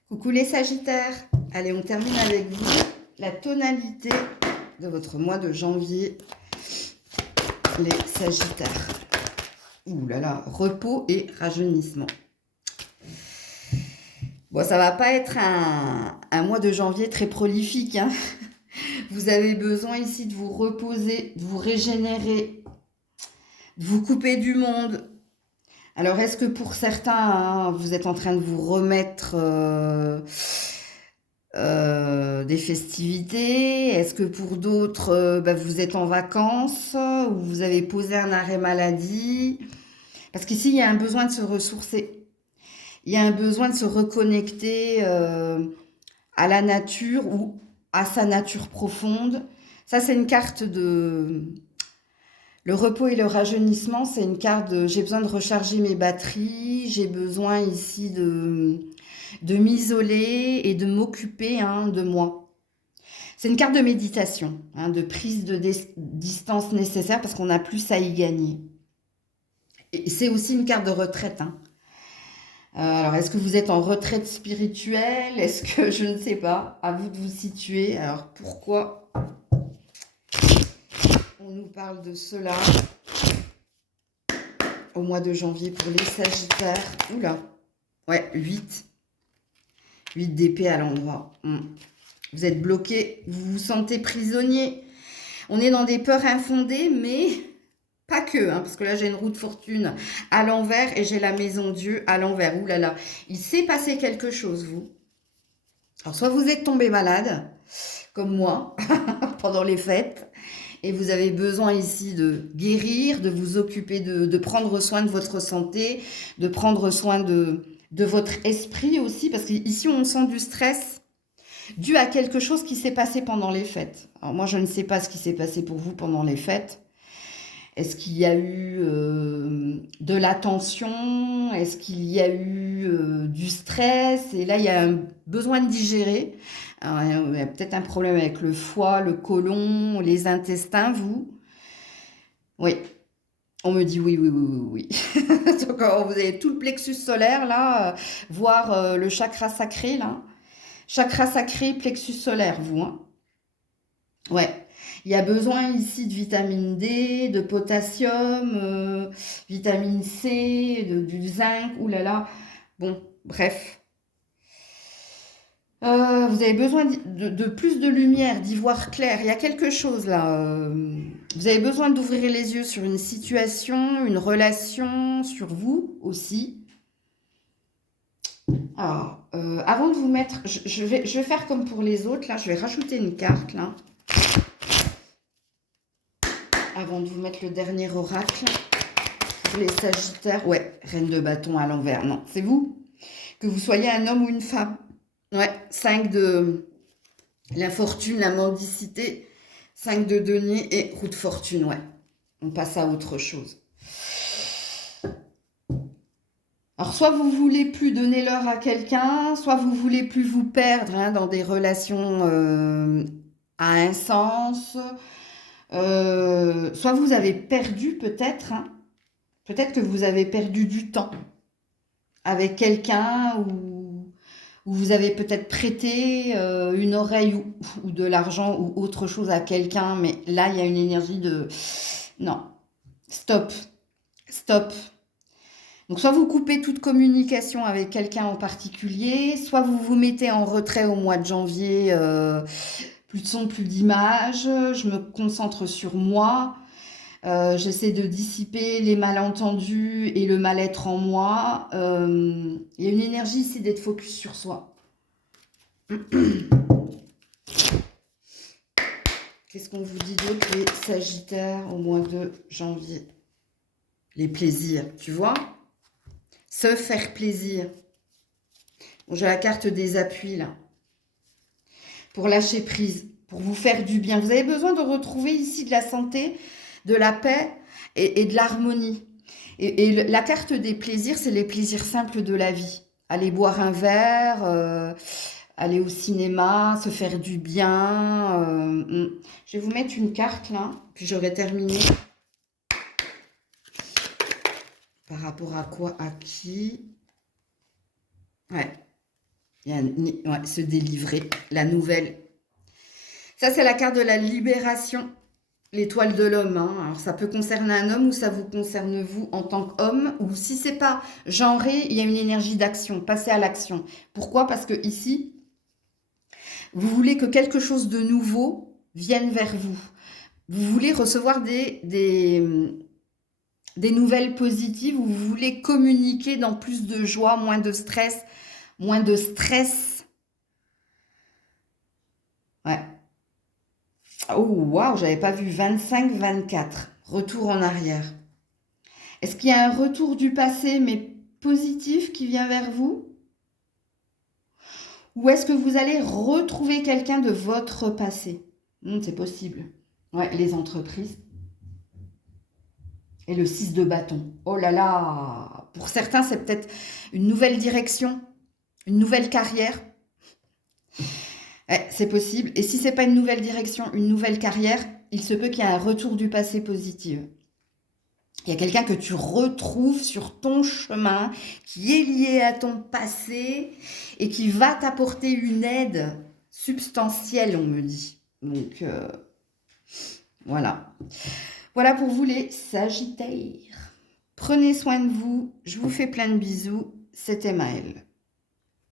Coucou les Sagittaires. Allez, on termine avec vous. La tonalité de votre mois de janvier. Les Sagittaires. Ouh là là, repos et rajeunissement. Bon, ça va pas être un mois de janvier très prolifique. Hein. Vous avez besoin ici de vous reposer, de vous régénérer, de vous couper du monde. Alors, est-ce que pour certains, hein, vous êtes en train de vous remettre des festivités? Est-ce que pour d'autres, vous êtes en vacances ou vous avez posé un arrêt maladie? Parce qu'ici, il y a un besoin de se ressourcer. Il y a un besoin de se reconnecter à la nature ou à sa nature profonde. Ça, c'est une carte de Le repos et le rajeunissement, c'est une carte de j'ai besoin de recharger mes batteries, j'ai besoin ici de m'isoler et de m'occuper de moi. C'est une carte de méditation, de prise de distance nécessaire parce qu'on n'a plus à y gagner. Et c'est aussi une carte de retraite. Alors, est-ce que vous êtes en retraite spirituelle? Est-ce que je ne sais pas? À vous de vous situer. Alors, pourquoi on nous parle de cela au mois de janvier pour les Sagittaires? Oula, ouais, 8. 8 d'épée à l'endroit. Vous êtes bloqué, vous vous sentez prisonnier. On est dans des peurs infondées, mais pas que, parce que là j'ai une roue de fortune à l'envers et j'ai la maison Dieu à l'envers. Ouh là là, il s'est passé quelque chose, vous. Alors soit vous êtes tombé malade, comme moi, pendant les fêtes, et vous avez besoin ici de guérir, de vous occuper, de prendre soin de votre santé, de prendre soin de votre esprit aussi, parce qu'ici on sent du stress dû à quelque chose qui s'est passé pendant les fêtes. Alors moi je ne sais pas ce qui s'est passé pour vous pendant les fêtes. Est-ce qu'il y a eu de la tension? Est-ce qu'il y a eu du stress? Et là, il y a un besoin de digérer. Alors, il y a peut-être un problème avec le foie, le côlon, les intestins, vous. Oui, on me dit oui, oui, oui, oui, oui. Donc, vous avez tout le plexus solaire, là, voire le chakra sacré, là. Chakra sacré, plexus solaire, vous. Ouais. Il y a besoin ici de vitamine D, de potassium, vitamine C, du zinc, oulala. Bon, bref. Vous avez besoin de plus de lumière, d'y voir clair. Il y a quelque chose là. Vous avez besoin d'ouvrir les yeux sur une situation, une relation, sur vous aussi. Alors, avant de vous mettre, je vais faire comme pour les autres. Là, je vais rajouter une carte là. Avant de vous mettre le dernier oracle, pour les Sagittaires, ouais, reine de bâton à l'envers, non, c'est vous. Que vous soyez un homme ou une femme. Ouais, 5 de l'infortune, la mendicité, 5 de denier et roue de fortune, ouais. On passe à autre chose. Alors, soit vous voulez plus donner l'heure à quelqu'un, soit vous voulez plus vous perdre dans des relations à un sens, soit vous avez perdu peut-être, peut-être que vous avez perdu du temps avec quelqu'un ou vous avez peut-être prêté une oreille ou de l'argent ou autre chose à quelqu'un, mais là, il y a une énergie de... Non, stop, stop. Donc, soit vous coupez toute communication avec quelqu'un en particulier, soit vous vous mettez en retrait au mois de janvier, plus de son, plus d'image, je me concentre sur moi. J'essaie de dissiper les malentendus et le mal-être en moi. Il y a une énergie ici d'être focus sur soi. Qu'est-ce qu'on vous dit d'autre, les Sagittaires, au mois de janvier? Les plaisirs, tu vois? Se faire plaisir. Bon, j'ai la carte des appuis, là. Pour lâcher prise, pour vous faire du bien. Vous avez besoin de retrouver ici de la santé, de la paix et de l'harmonie. Et la carte des plaisirs, c'est les plaisirs simples de la vie. Aller boire un verre, aller au cinéma, se faire du bien. Je vais vous mettre une carte là, puis j'aurai terminé. Par rapport à quoi, à qui? Ouais. Ouais, se délivrer, la nouvelle. Ça, c'est la carte de la libération. L'étoile de l'homme, Alors, ça peut concerner un homme ou ça vous concerne vous en tant qu'homme. Ou si c'est pas genré, il y a une énergie d'action. Passez à l'action. Pourquoi? Parce que ici, vous voulez que quelque chose de nouveau vienne vers vous. Vous voulez recevoir des nouvelles positives. Vous voulez communiquer dans plus de joie, moins de stress. Moins de stress. Ouais. Oh, waouh, j'avais pas vu 25-24. Retour en arrière. Est-ce qu'il y a un retour du passé, mais positif, qui vient vers vous? Ou est-ce que vous allez retrouver quelqu'un de votre passé? C'est possible. Ouais, les entreprises. Et le 6 de bâton. Oh là là! Pour certains, c'est peut-être une nouvelle direction, une nouvelle carrière. Ouais, c'est possible. Et si c'est pas une nouvelle direction, une nouvelle carrière, il se peut qu'il y ait un retour du passé positif. Il y a quelqu'un que tu retrouves sur ton chemin, qui est lié à ton passé et qui va t'apporter une aide substantielle, on me dit. Donc, voilà. Voilà pour vous les Sagittaires. Prenez soin de vous. Je vous fais plein de bisous. C'était Maëlle.